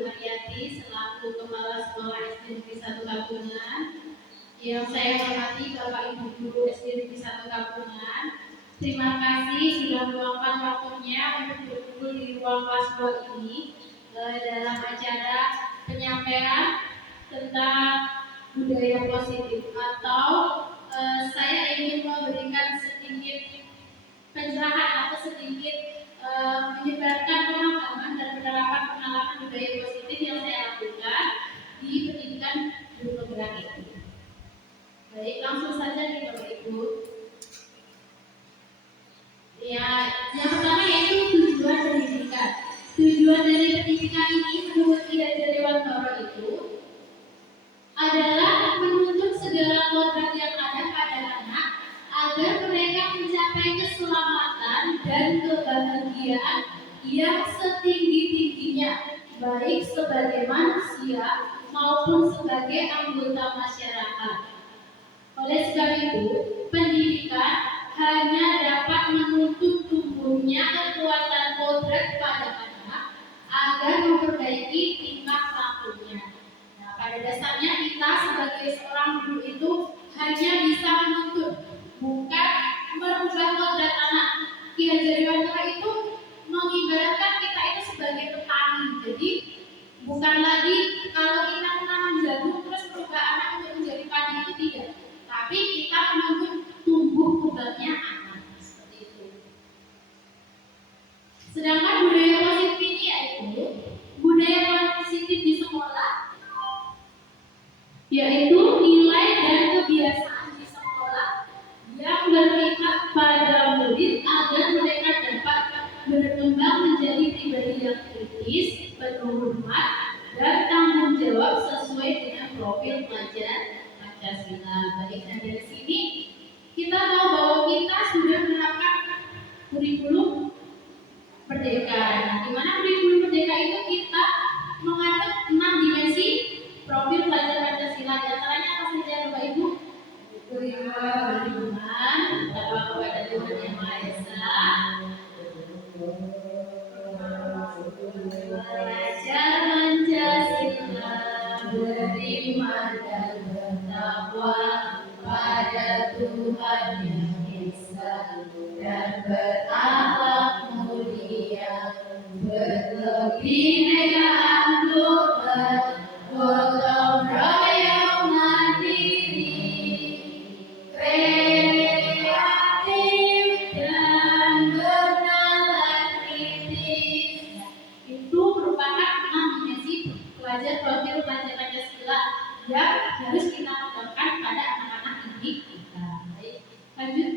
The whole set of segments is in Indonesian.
Ibu Haryati selaku Kepala Sekolah SD Negeri 1 Kampungan. Yang saya hormati Bapak Ibu Guru SD Negeri 1 Kampungan. Terima kasih sudah meluangkan waktunya untuk berkumpul di ruang kelas 2 ini dalam acara penyampaian tentang budaya positif, atau saya ingin memberikan sedikit pencerahan atau sedikit menyebarkan pemahaman dan penerapan pengalaman budaya positif yang saya lakukan di pendidikan guru penggerak itu. Baik, langsung saja nih Bapak Ibu. Ya, yang pertama yaitu tujuan pendidikan. Tujuan dari pendidikan ini menurut Ki Hajar Dewantara itu adalah menuntut segala kodrat yang ada pada anak agar mereka mencapai keselamatan dan kebahagiaan yang setinggi-tingginya, baik sebagai manusia maupun sebagai anggota masyarakat. Oleh sebab itu, pendidikan hanya dapat menuntut tumbuhnya kekuatan kodrat pada anak agar memperbaiki tingkah lakunya. Nah, pada dasarnya kita sebagai seorang guru itu hanya bisa menuntut, bukan merubah kodrat anak. Ki Hajar Dewantara itu mengibaratkan kita itu sebagai petani. Jadi bukan lagi kalau kita menanam jagung terus merubah anak untuk menjadi padi, itu tidak. Tapi kita menuntut tumbuh kembangnya anak, seperti itu. Sedangkan budaya positif ini yaitu budaya positif di sekolah, yaitu nilai dan kebiasaan di sekolah yang berpihak pada murid agar mereka dapat berkembang menjadi pribadi yang kritis, penuh hormat, dan tanggung jawab sesuai dengan profil pelajar Pancasila. Baik, dan dari sini kita tahu bahwa kita sudah menerapkan kurikulum Merdeka. Di mana kurikulum Merdeka itu kita mengatur 6 dimensi profil pelajar Pancasila. Di antaranya apa saja Bapak Ibu? Beriman, bertakwa kepada Tuhan Yang Maha Esa, belajar Pancasila, beriman dan bertakwa pada Tuhan Yang Esa, dan berakhlak mulia, berkebinekaan global, gotong royong mandiri, kreatif dan bernalar kritis. Itu merupakan 6 dimensi pelajar profil pelajar Pancasila yang harus kita kembangkan pada anak-anak didik kita. Baik, lanjut.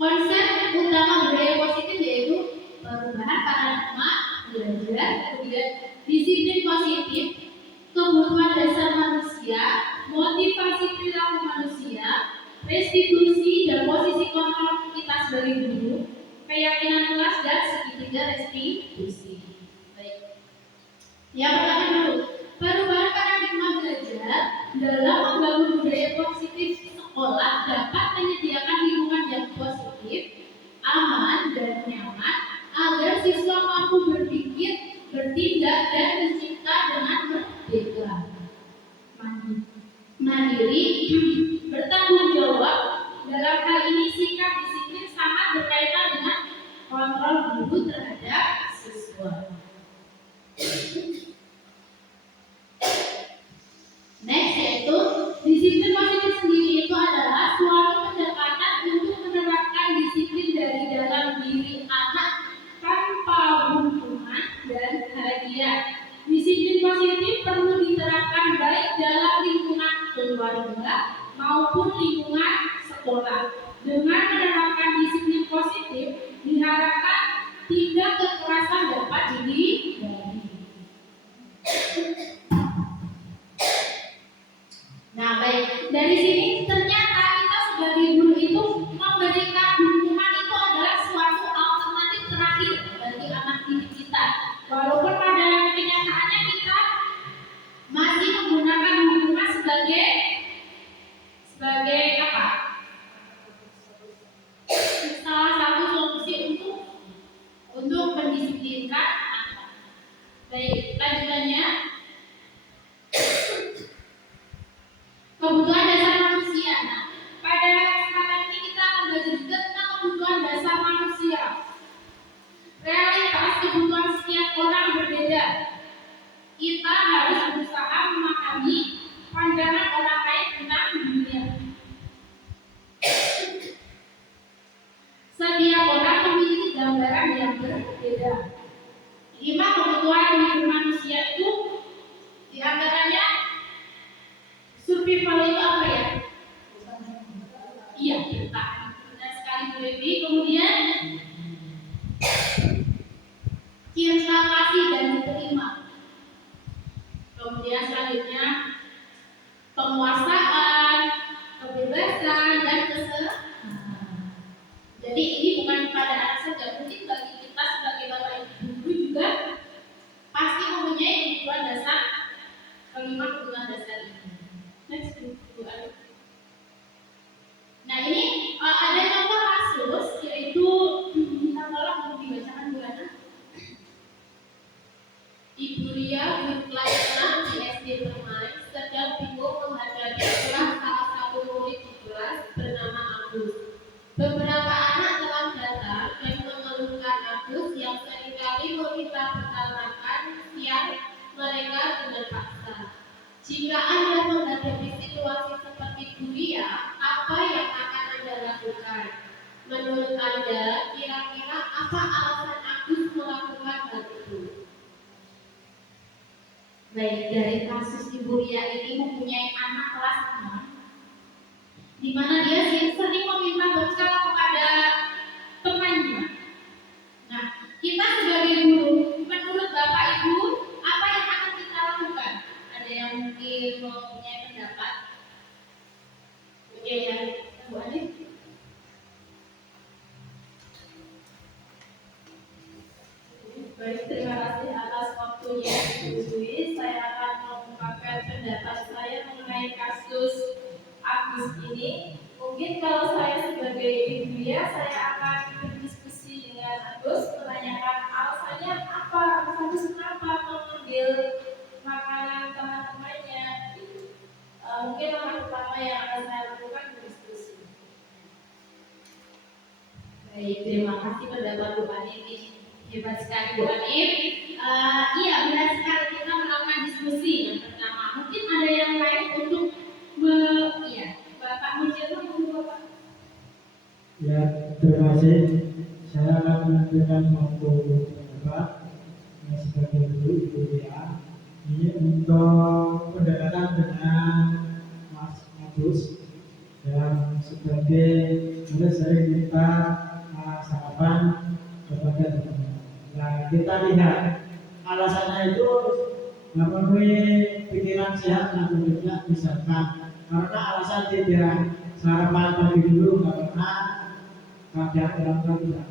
Konsep utama budaya positif yaitu perubahan paradigma belajar, kemudian disiplin positif, kebutuhan dasar manusia, motivasi perilaku manusia, restitusi dan posisi kontrol kita sebagai guru, keyakinan kelas dan segitiga restitusi. Baik. Yang pertama dulu, perubahan paradigma belajar dalam membangun budaya positif sekolah dapat menyediakan lingkungan yang positif, aman dan nyaman agar siswa mampu berpikir, bertindak dan mencipta dengan merdeka, mandiri, bertanggung jawab. Dalam hal ini sikap disiplin sangat berkaitan dengan kontrol guru terhadap siswa. Next yaitu disiplin positif sendiri itu adalah suatu pendekatan untuk menerapkan disiplin dari dalam diri anak tanpa hukuman dan hadiah. Disiplin positif perlu diterapkan baik dalam lingkungan keluarga maupun lingkungan sekolah. Dengan menerapkan disiplin positif diharapkan tindak kekerasan dapat dihindari. Nah, baik, dari sini ternyata kita sebagai guru itu memberikan hukuman itu adalah suatu alternatif terakhir bagi anak didik kita. Walaupun pada kenyataannya kita masih menggunakan hukuman sebagai Baik, lanjutannya kebutuhan dasar manusia. Nah, pada kesempatan ini kita akan belajar juga tentang kebutuhan dasar manusia. Realitas kebutuhan setiap orang berbeda. Kita harus berusaha memahami pandangan orang lain tentang dunia. Setiap orang memiliki gambaran yang berbeda. 5 kebutuhan hidup manusia itu diantaranya survival itu apa ya? Iya, bertahan. Benar sekali Bu Devi. Kemudian cinta kasih dan diterima. Kemudian selanjutnya penguasaan, kebebasan dan kesenangan. Jadi ini bukan pada anak saja, mungkin bagi kita sebagai bapak ibu guru juga pasti mempunyai kebutuhan dasar. Kelima kebutuhan dasar ini. Next kebutuhan. Nah ini ada contoh kasus yaitu kita tolong untuk dibacakan Bu Ana. Ibu Ria guru pelajaran di SD Permai sedang bingung menghadapi kelas salah satu murid di kelas bernama Agus. Beberapa anak telah datang dan mengeluhkan Agus yang seringkali meminta pertolongan siang mereka dengan paksa. Jika Anda menghadapi situasi seperti Ria, apa yang akan Anda lakukan? Menurut Anda, kira-kira apa alasan Agus melakukan hal itu? Baik, dari kasus Ibu Ria ini mempunyai anak kelas 6 di mana dia sering meminta bekal kepada temannya. Nah, kita sebagai guru, menurut Bapak Ibu, apa yang akan kita lakukan? Ada yang mungkin mempunyai pendapat? Oke ya, Bu Ani. Baik, terima kasih atas waktunya Bu Dwi. Saya akan mengungkapkan pendapat saya mengenai kasus Agus ini. Mungkin kalau saya sebagai ibu dia, saya akan berdiskusi dengan Agus, menanyakan alasannya apa, Agus kenapa mengambil makanan teman-temannya. Mungkin langkah pertama yang akan saya lakukan berdiskusi. Baik, terima kasih pendapat Bu Ani ini. Hebat sekali Bu Ani. Iya, benar sekali kita melakukan diskusi. Yang pertama, mungkin ada yang lain untuk Bapak Mujiono monggo Bapak. Ya, terima kasih. Saya akan menyampaikan satu pendapat sebagai Ibu Ria. Ini untuk pendekatan dengan Mas Agus yang sebagai murid sering minta sarapan kepada teman. Nah, kita lihat alasannya itu memenuhi pikiran sehat atau tidak, misalkan karena alasan tidak sarapan pagi dulu karena keadaan orang tua tidak,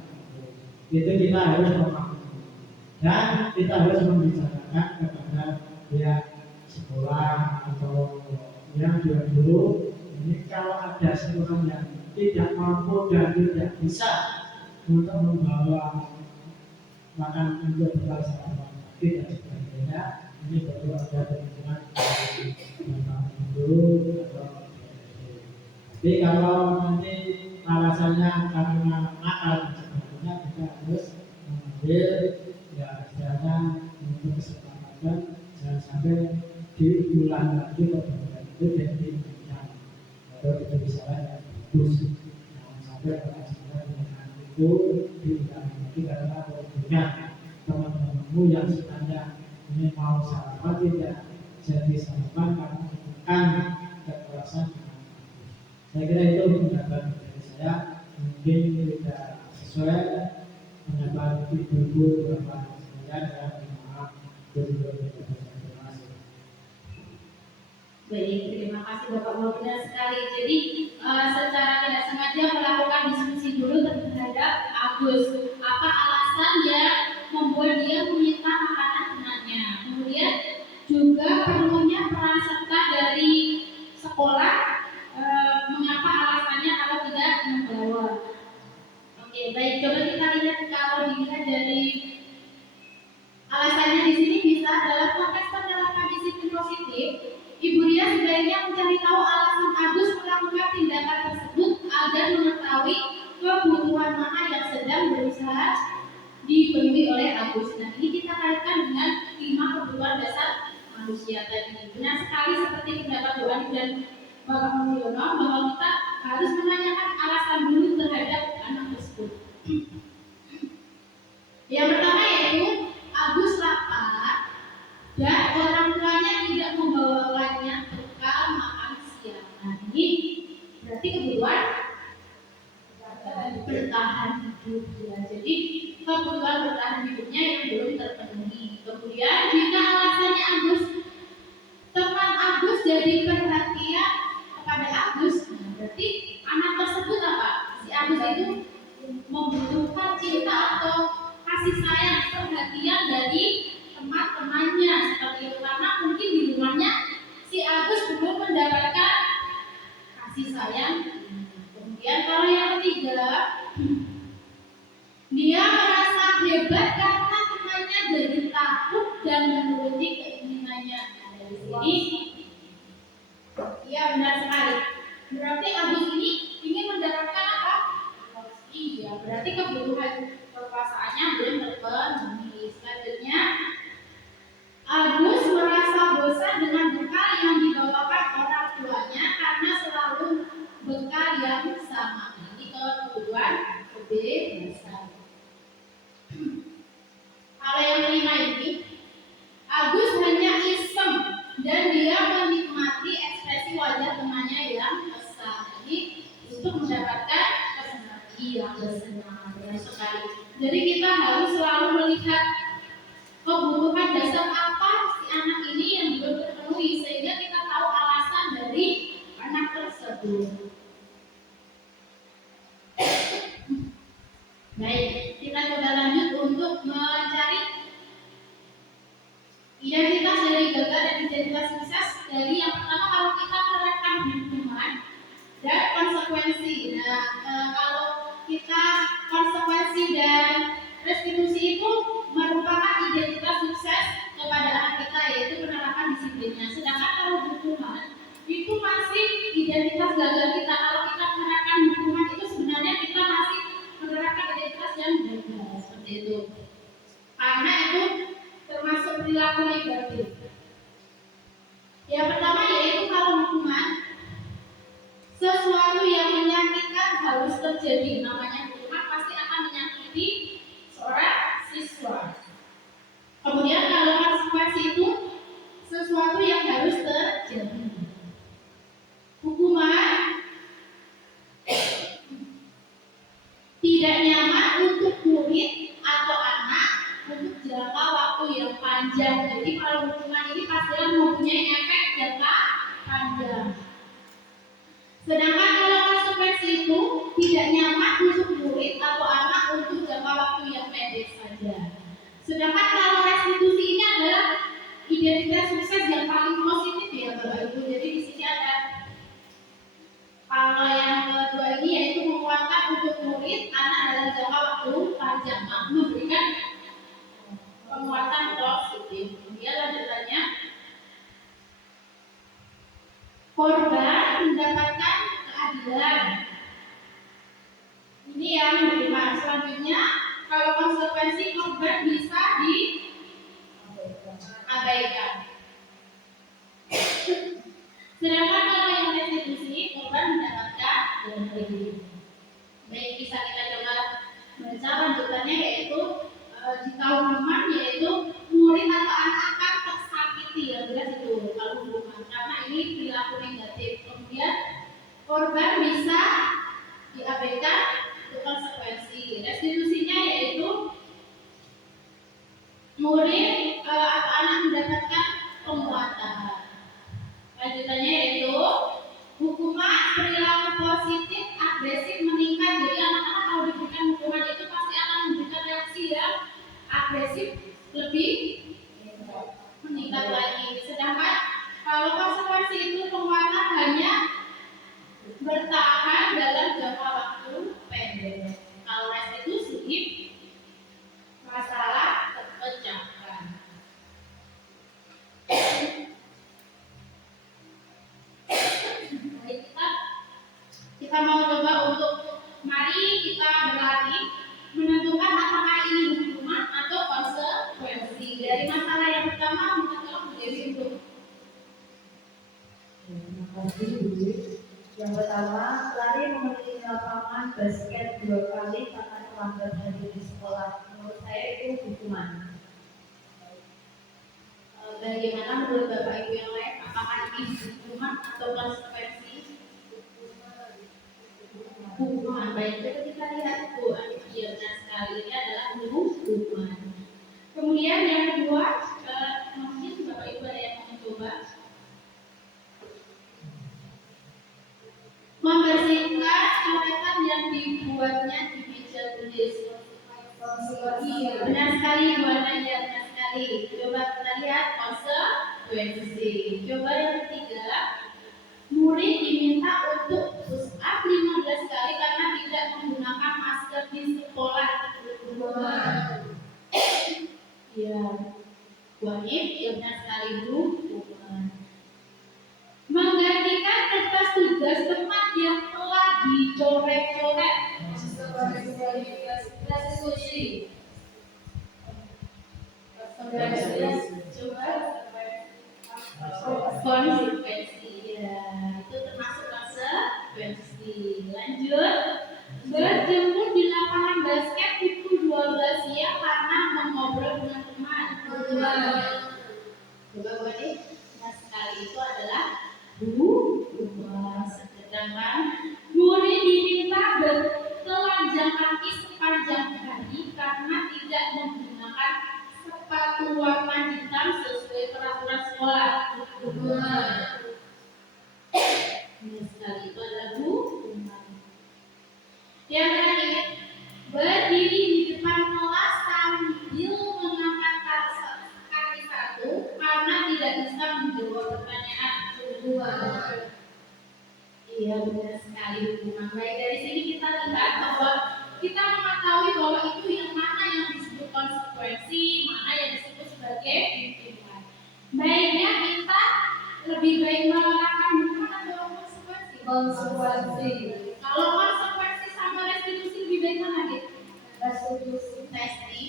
itu kita harus memahami dan kita harus membicarakan kepada pihak sekolah atau yang jual dulu. Ini kalau ada seorang yang tidak mampu dan tidak bisa untuk membawa makan untuk bekal sarapan pagi dan sebagainya, ini perlu ada perhitungan dulu atau. Tapi kalau nanti alasannya karena nakal dan sebagainya, kita harus mengambil istilahnya untuk kesepakatan, jangan sampai diulang lagi perbuatan itu dan diingatkan atau kita bisa ya bagus, jangan sampai alasannya dengan itu diulang lagi karena kemudian teman-temanmu yang sebenarnya ini mau sarapan tidak jadi sarapan karena bukan kekerasan. Saya kira itu pendapat dari saya, mungkin tidak sesuai pendapat ibu-ibu bapak sekalian, dan maaf terima kasih. Baik, terima kasih Bapak, benar sekali. Jadi secara tidak sengaja melakukan diskusi dulu terhadap Agus. Apa alasan yang membuat dia meminta makanan temannya? Kemudian juga perlunya peran serta dari sekolah. Mengapa alasannya kalau tidak membawa? Oke, baik, coba kita lihat kalau dilihat dari alasannya di sini bisa bisa dalam konteks penerapan disiplin positif, Ibu Ria sebaiknya mencari tahu alasan Agus melakukan tindakan tersebut agar mengetahui kebutuhan mana yang sedang berusaha dipenuhi oleh Agus. Nah, ini kita kaitkan dengan 5 kebutuhan dasar manusia tadi. Benar sekali seperti pendapat Bu Ani dan Bapak Mulyono bahwa kita harus menanyakan alasan dulu terhadap anak tersebut. Yang pertama yaitu Agus lapar dan orang tuanya tidak membawakannya bekal makan siang. Nah, ini berarti kebutuhan bertahan hidup ya. Jadi kebutuhan bertahan hidupnya yang belum terpenuhi. Kemudian jika alasannya teman Agus jadi perhatian kepada Agus, nah berarti anak tersebut apa? Si Agus itu membutuhkan cinta atau kasih sayang, perhatian dari teman-temannya seperti itu, karena mungkin di rumahnya si Agus belum mendapatkan kasih sayang. Kemudian kalau yang ketiga, dia merasa hebat karena temannya jadi takut dan menuruti keinginannya. Nah, dari sini, ya benar sekali. Berarti Agus ini ingin mendapatkan apa? Iya, berarti kebutuhan kekuasaannya belum terpenuhi. Selanjutnya, Agus merasa bosan dengan bekal yang dibawakan orang tuanya karena selalu bekal yang sama. Ini kebutuhan kebebasan. Kalau yang kelima ini, Agus hanya iseng dan dia menikmati ekspresi wajah temannya yang kesal. Jadi untuk mendapatkan kesenangan yang bersenang sekali. Jadi kita harus selalu melihat kebutuhan dasar apa si anak ini yang belum terpenuhi sehingga kita tahu alasan dari anak tersebut. Baik, kita coba lanjut untuk mencari identitas dari gagal dan identitas sukses. Dari yang pertama, kalau kita menerapkan hukuman dan konsekuensi. Nah, kalau kita konsekuensi dan restitusi itu merupakan identitas sukses kepada anak kita, yaitu penerapan disiplinnya. Sedangkan kalau hukuman itu masih identitas gagal kita. Kalau kita menerapkan hukuman itu sebenarnya kita masih menerapkan identitas yang gagal seperti itu. Karena itu termasuk perilaku negatif. Yang pertama yaitu kalau hukuman sesuatu yang menyakitkan harus terjadi. Namanya hukuman pasti akan menyakiti seorang siswa. Kemudian kalau konsekuensi itu sesuatu yang harus terjadi. Hukuman tidak nyaman untuk murid atau anak untuk jangka waktu yang panjang. Jadi kalau hukuman ini pastilah mempunyai efek jangka panjang. Sedangkan kalau konsekuensi itu tidak nyaman untuk murid atau anak untuk jangka waktu yang pendek saja. Sedangkan kalau restitusi ini adalah identitas sukses yang paling positif ya Bapak Ibu. Jadi di sini ada kalau yang kedua ini yaitu menguatkan untuk murid anak dalam jangka waktu panjang, memberikan penguatan positif. Kemudian lanjutannya, korban mendapatkan keadilan. Ini yang kelima. Selanjutnya, kalau konsekuensi korban bisa diabaikan. Sedangkan kalau yang restitusi, korban mendapatkan ganti. Baik, bisa kita coba baca lanjutannya yaitu jika hukuman yaitu murid atau anak akan tersakiti, ya jelas itu kalau hukuman karena ini perilaku negatif. Kemudian korban bisa diabaikan untuk konsekuensi. Restitusinya yaitu murid atau anak mendapatkan penguatan. Lanjutannya yaitu hukuman perilaku positif Kita mau coba untuk mari kita berlatih menentukan apakah ini hukuman atau konsekuensi. Dari masalah yang pertama, minta tolong Bu Dewi untuk. Terima kasih Bu. Yang pertama, lari mengelilingi lapangan basket 2 kali karena terlambat hadir di sekolah. Menurut saya itu hukuman. Bagaimana menurut Bapak Ibu yang lain? Apakah ini hukuman atau konsekuensi? Hukuman. Baik, coba kita lihat Bu. Iya, benar sekali. Ini adalah hukuman. Kemudian yang kedua, mungkin Bapak Ibu ada yang mau mencoba membersihkan coretan yang dibuatnya di meja tulis. Iya, benar sekali Bu Anaya, benar sekali. Coba kita lihat konsekuensi. Coba yang ketiga, murid diminta untuk push up 15 kali karena tidak menggunakan masker di sekolah. Iya, Bu Anif, ya benar sekali Bu. Menggantikan kertas tugas tempat yang telah dicoret-coret. Restitusi. Konsekuensi, ya itu termasuk konsekuensi. Lanjut, berjemur di lapangan basket pukul 12 siang karena mengobrol dengan teman. Coba Bu Adi, nah sekali itu adalah sedangkan murid diminta bertelanjang kaki sepanjang hari karena tidak menggunakan sepatu warna hitam sesuai peraturan sekolah. Ini sekali itu adalah hukuman. Yang terakhir, berdiri di depan kelas sambil mengangkat kaki satu karena tidak bisa menjawab pertanyaan. Iya, benar sekali hukuman. Baik, dari sini kita lihat bahwa kita mengetahui bahwa itu yang mana yang disebut konsekuensi, mana yang disebut sebagai hukuman. Baiknya kita lebih baik menerapkan hukuman atau konsekuensi? Konsekuensi. Kalau konsekuensi sama restitusi lebih baik mana, Dik? Restitusi. Nah, sekali.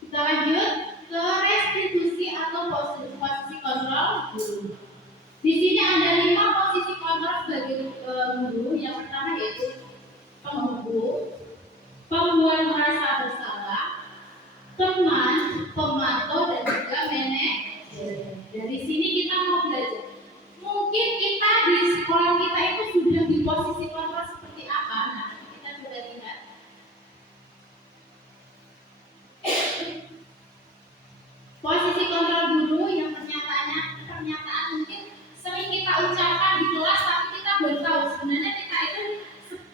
Kita lanjut ke restitusi atau posisi kontrol guru. Di sini ada 5 posisi kontrol sebagai guru. Yang pertama yaitu penghukum, pembuat merasa bersalah, teman, pemantau, dan juga manajer. Dari sini kita mau belajar. Mungkin kita di sekolah kita itu sudah di posisi kontrol seperti apa? Nah, kita coba lihat. Posisi kontrol guru yang pernyataan mungkin sering kita ucapkan di kelas, tapi kita belum tahu sebenarnya kita itu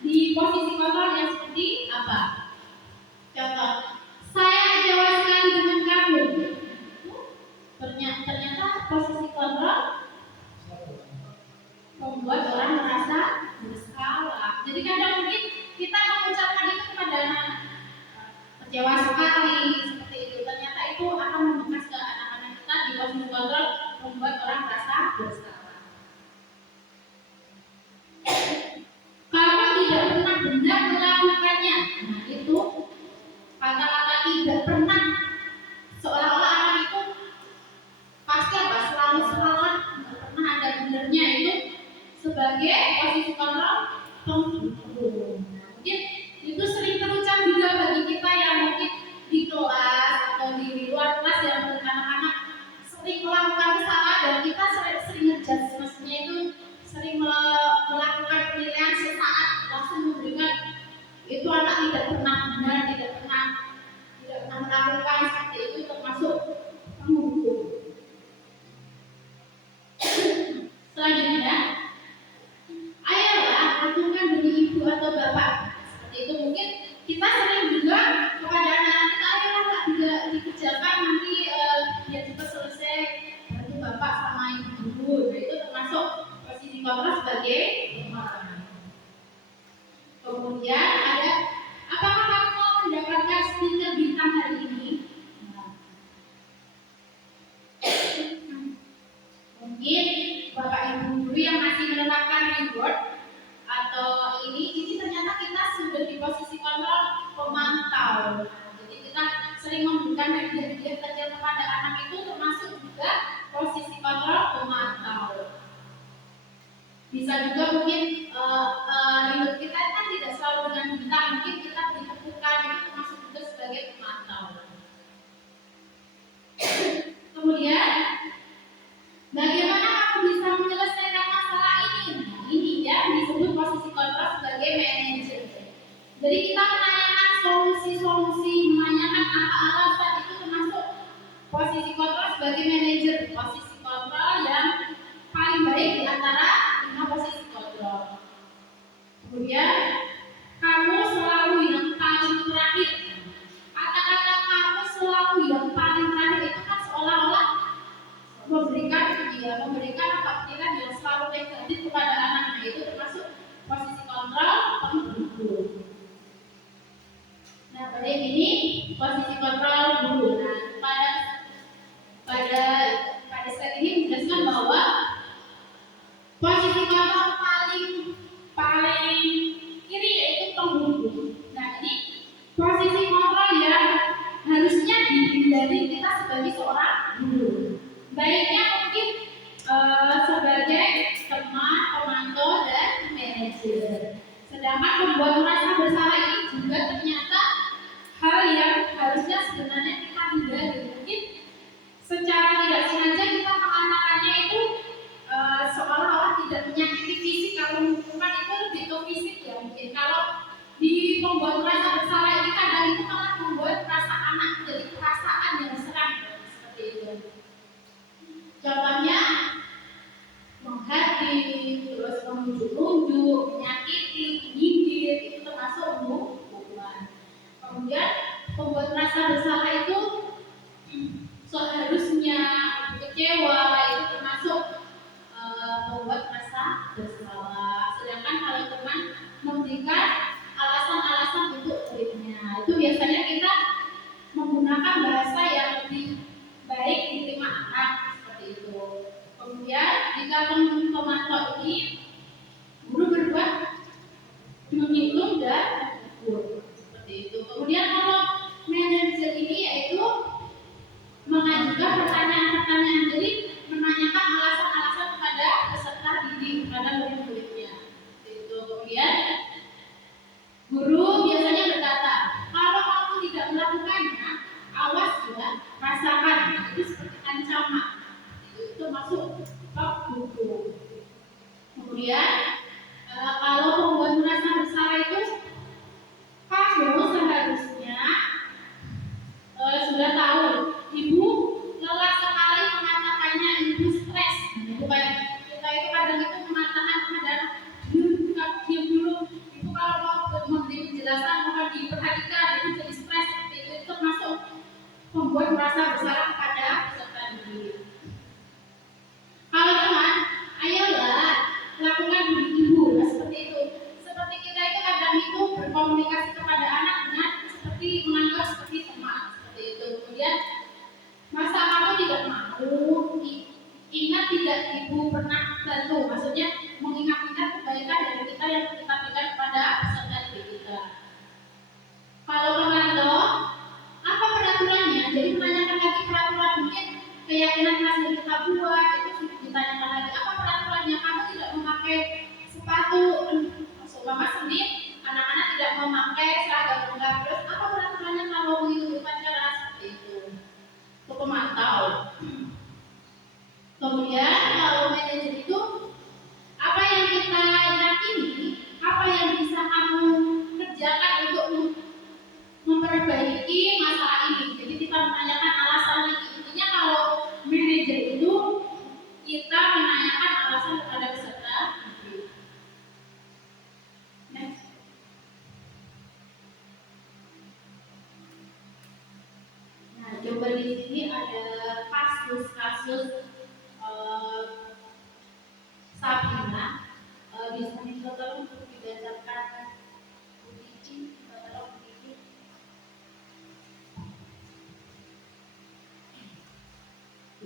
di posisi kontrol yang seperti apa. Contoh, saya kecewa sekali dengan kamu. Ternyata posisi kontrol membuat orang merasa bersalah. Jadi kadang mungkin kita mengucapkan itu kepada anak-anak, kecewa sekali seperti itu. Ternyata itu akan membekas ke anak-anak kita di posisi kontrol, membuat orang merasa bersalah. Kamu tidak pernah benar melakukannya. Nah, itu kata-kata tidak pernah, seolah-olah anak itu pasti selalu salah, tidak pernah ada benarnya. Itu sebagai posisi kontrol penghukum. Nah, mungkin itu sering terucap juga bagi kita yang mungkin di kelas atau di luar kelas yang anak-anak sering melakukan kesalahan dan kita sering ngejudge, maksudnya itu sering melakukan penilaian sesaat, langsung memberikan itu anak tidak pernah benar, tidak pernah melakukan seperti itu, termasuk penghukum. Selanjutnya, ayolah lakukan demi ibu posisi kontrol sebagai manajer, posisi kontrol yang paling baik di antara 5 posisi kontrol. Kemudian kamu selalu yang paling terakhir. Kata-kata kamu selalu yang paling terakhir itu kan seolah-olah memberikan pikiran yang selalu negatif kepada anaknya, itu termasuk posisi kontrol pengguru. Nah, pada ini posisi kontrol guru. Nah, pada slide ini menjelaskan bahwa posisi kontrol paling kiri yaitu penghubung. Nah, ini posisi kontrol yang harusnya dihindari kita sebagai seorang guru. Baiknya mungkin sebagai teman, pemantau, dan manajer. Sedangkan membuat merasa bersalah ini juga ternyata hal yang harusnya sebenarnya kita hindari. Mungkin secara tidak sengaja kita mengatakannya itu seolah-olah tidak menyakiti fisik. Kalau hukuman itu lebih ke fisik ya mungkin. Kalau di membuat merasa bersalah ini kadang itu malah membuat rasa anak jadi perasaan yang serang seperti itu. Contohnya menghakimi, terus menunjuk-nunjuk, menyakiti, menyindir, itu termasuk hukuman. Kemudian membuat merasa bersalah itu seharusnya kecewa, itu termasuk membuat merasa bersalah. Sedangkan kalau teman memberikan alasan-alasan untuk muridnya, itu biasanya kita menggunakan bahasa yang lebih baik diterima anak seperti itu. Kemudian jika pemantau ini guru berbuat menghitung dan mengukur seperti itu. Kemudian kalau manajer ini yaitu mengajukan pertanyaan-pertanyaan, jadi menanyakan alasan-alasan kepada peserta didik, kepada murid-muridnya. Itu. Kemudian guru biasanya berkata, kalau kamu tidak melakukannya, awas ya, rasakan. Itu seperti ancaman. Itu masuk bab hukum. Kemudian kalau membuat merasa bersalah itu kamu seharusnya sudah tahu ibu lelah sekali mengatakannya, ibu stres. Bukan kita itu kadang itu mengatakan kepada diam dulu, ibu kalau mau memberi penjelasan mohon diperhatikan, ibu jadi stres. Itu termasuk membuat merasa bersalah kepada peserta didik. Kalau teman, ayolah lakukan diri ibu. Nah, seperti itu. Seperti kita itu kadang itu berkomunikasi kepada anak dengan seperti menganggap seperti teman, seperti itu. Kemudian masa kamu tidak mau ingat tidak ibu pernah bantu, maksudnya mengingat-ingat kebaikan dari kita yang kita berikan kepada peserta didik kita. Kalau memantau, apa peraturannya? Jadi menanyakan lagi peraturan, mungkin keyakinan kelas yang kita buat itu ditanyakan lagi apa peraturannya. Kamu tidak memakai sepatu seumpama Senin, anak-anak tidak memakai seragam lengkap, terus apa peraturannya kalau mengikuti upacara seperti itu? Itu pemantau. Kemudian kalau manajer itu apa yang kita yakini, apa yang bisa kamu kerjakan untuk memperbaiki masalah ini. Jadi kita menanyakan alasannya. Intinya kalau manajer itu kita menanyakan alasan kepada peserta. Next. Nah, coba di sini ada kasus-kasus Sabrina. Bisa dicoba untuk dibacakan Bu Cici.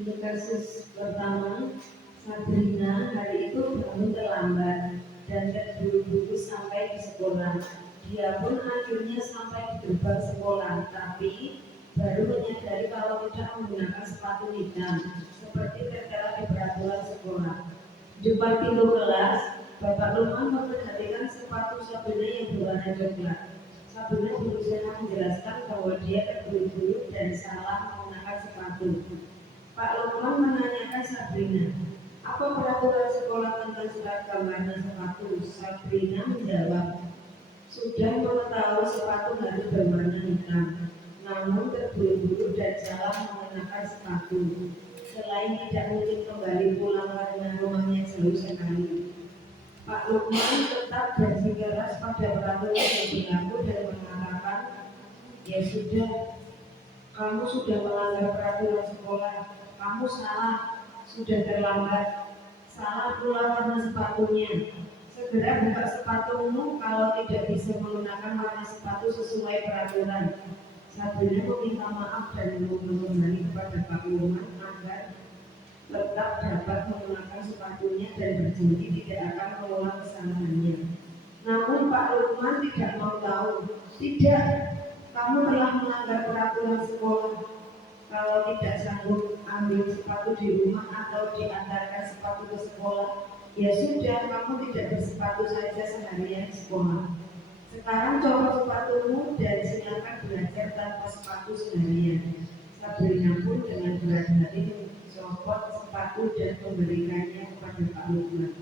Untuk kasus pertama, Sabrina hari itu bangun terlambat dan terburu-buru sampai di sekolah. Dia pun akhirnya sampai di gerbang sekolah, tapi baru menyadari kalau tidak menggunakan sepatu hitam seperti tertera di peraturan sekolah. Di depan pintu kelas, Bapak Lukman memperhatikan sepatu Sabrina yang berwarna coklat. Sabrina berusaha menjelaskan bahwa dia terburu-buru dan salah menggunakan sepatu. Pak Lukman menanyakan Sabrina, apa peraturan sekolah tentang seragam warna sepatu? Sabrina menjawab, sudah mengetahui sepatu harus berwarna hitam, namun terburu-buru dan salah mengenakan sepatu. Selain tidak mungkin kembali pulang karena rumahnya jauh sekali, Pak Lukman tetap bersikeras pada peraturan yang berlaku dan mengatakan, ya sudah, kamu sudah melanggar peraturan sekolah, kamu salah, sudah terlambat, salah pula warna sepatunya. Segera buka sepatumu kalau tidak bisa menggunakan warna sepatu sesuai peraturan. Sabrina meminta maaf dan memohon kepada Pak Lukman agar tetap dapat menggunakan sepatunya dan berjanji tidak akan mengulang kesalahannya. Namun Pak Lukman tidak mau tahu. Tidak, kamu telah melanggar peraturan sekolah. Kalau tidak sanggup ambil sepatu di rumah atau diantarkan sepatu ke sekolah, ya sudah, kamu tidak bersepatu saja seharian di sekolah. Sekarang copot sepatumu dan silakan belajar tanpa sepatu seharian. Sabrina pun dengan berat hati mencopot sepatu dan memberikannya kepada Pak Lukman.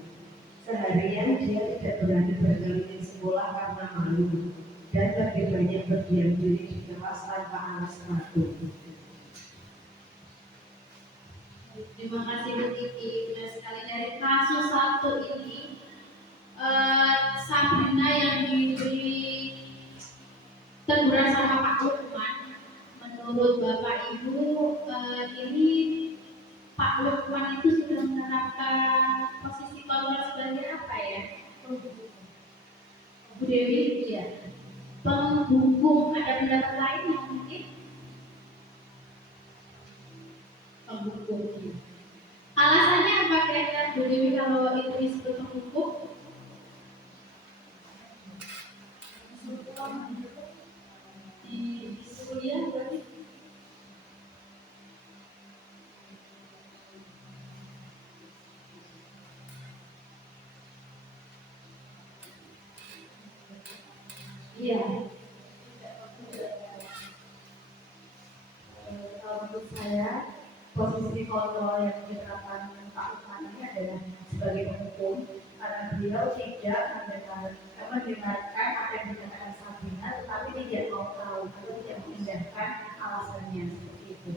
Seharian dia tidak berani berkeliling sekolah karena malu dan lebih banyak berdiam diri di kelas tanpa alas sepatu. Terima kasih Bu Kiki. Benar sekali dari kasus satu ini, Sabrina yang diberi teguran sama Pak Lukman. Menurut Bapak Ibu, ini Pak Lukman itu sudah menerapkan posisi kontrol sebagai apa ya? Bu Dewi, ya. Penghukum, ada pendapat lain yang mungkin? Penghukum. Alasannya apa kira-kira Bu Dewi kalau itu disebut penghukum? Di kuliah berarti? Iya. Kalau menurut saya, posisi kontrol yang diterapkan Pak Lukman ini adalah sebagai penghukum karena beliau tidak mendengarkan apa yang dikatakan Sabrina, tetapi tidak mau tahu atau tidak mengindahkan alasannya seperti itu.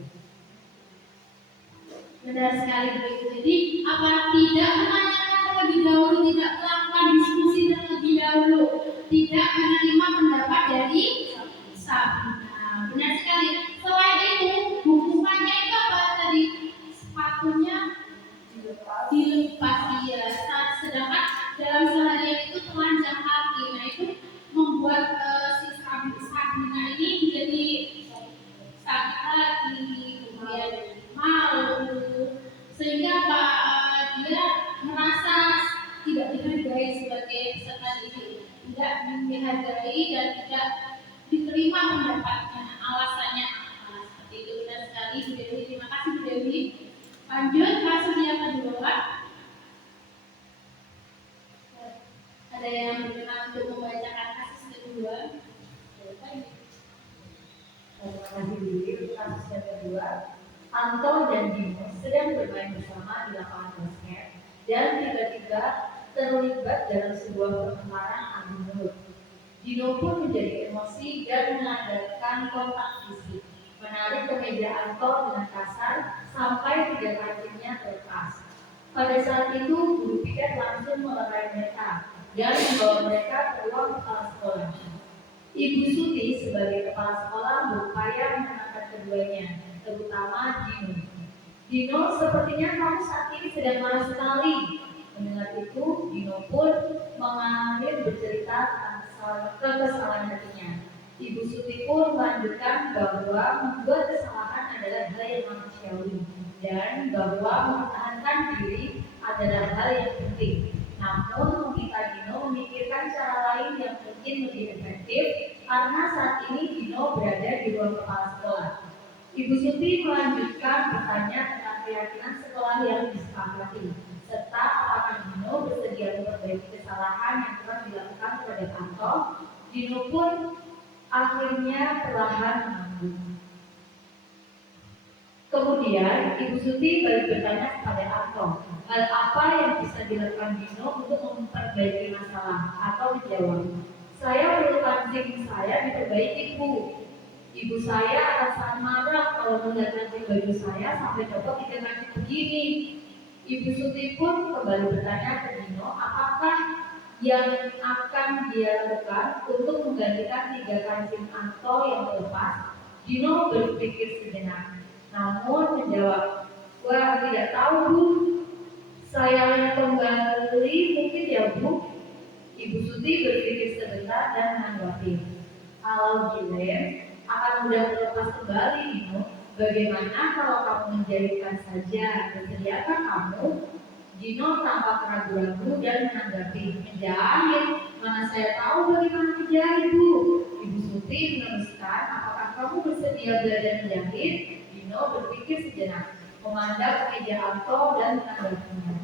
Benar sekali begitu. Jadi apa tidak menanyakan terlebih dahulu, tidak melakukan diskusi terlebih dahulu, tidak menerima pendapat dari Sabrina. Benar sekali. Selain itu, hukumannya itu apa tadi? Sepatunya dilepas dia. Sedangkan dalam seharian itu telanjang kaki. Nah itu membuat si Sabrina ini menjadi sakit hati, kemudian malu, sehingga dia merasa tidak dihargai sebagai peserta didik, tidak dihargai dan tidak diterima pendapatnya, alasannya apa seperti itu. Benar sekali Bu Dewi, terima kasih Bu Dewi. Lanjut kasus yang kedua. Ada yang berkenan untuk membacakan kasus kedua? Terima kasih Dewi. Kasus yang kedua, Anto dan Dino sedang bermain bersama di lapangan basket dan tiba-tiba terlibat dalam sebuah pertengkaran adu mulut. Dino pun menjadi emosi dan mengadakan kontak fisik, menarik kemeja Anto dengan kasar sampai 3 kakinya terlepas. Pada saat itu, guru piket langsung melerai mereka dan membawa mereka ke ruang kepala sekolah. Ibu Suti sebagai kepala sekolah berupaya menenangkan keduanya, terutama Dino. Dino, sepertinya kamu saat ini sedang marah sekali. Mendengar itu, Dino pun mengalir bercerita tentang kesalahan hatinya. Ibu Suti pun melanjutkan bahwa membuat kesalahan adalah hal yang manusiawi dan bahwa mempertahankan diri adalah hal yang penting. Namun meminta Dino memikirkan cara lain yang mungkin lebih efektif karena saat ini Dino berada di ruang kepala sekolah. Ibu Suti melanjutkan bertanya tentang keyakinan sekolah yang disepakati, serta apakah Dino bersedia memperbaiki kesalahan yang telah dilakukan kepada Anto. Dino pun akhirnya perlahan mengangguk. Kemudian Ibu Suti balik bertanya kepada Anto, hal apa yang bisa dilakukan Dino untuk memperbaiki masalah? Atau menjawab, saya perlu kancing saya diperbaiki Bu. Ibu saya akan sangat marah kalau melihat kancing baju saya sampai copot 3 kaki begini. Ibu Suti pun kembali bertanya ke Dino, apakah yang akan dia lakukan untuk menggantikan 3 kancing Anto yang terlepas. Dino berpikir sejenak, namun menjawab, wah tidak tahu Bu, saya hanya kembali mungkin ya Bu. Ibu Suti berpikir sebentar dan menanggapi, kalau Gilen akan mudah terlepas kembali Dino. Bagaimana kalau kamu menjahitkan saja? Bersediakah kamu? Dino tampak ragu-ragu dan menanggapi, menjahit? Mana saya tahu bagaimana menjahit Bu. Ibu Suti meneruskan, apakah kamu bersedia belajar menjahit? Dino berpikir sejenak, memandang meja Anto dan menanggapinya.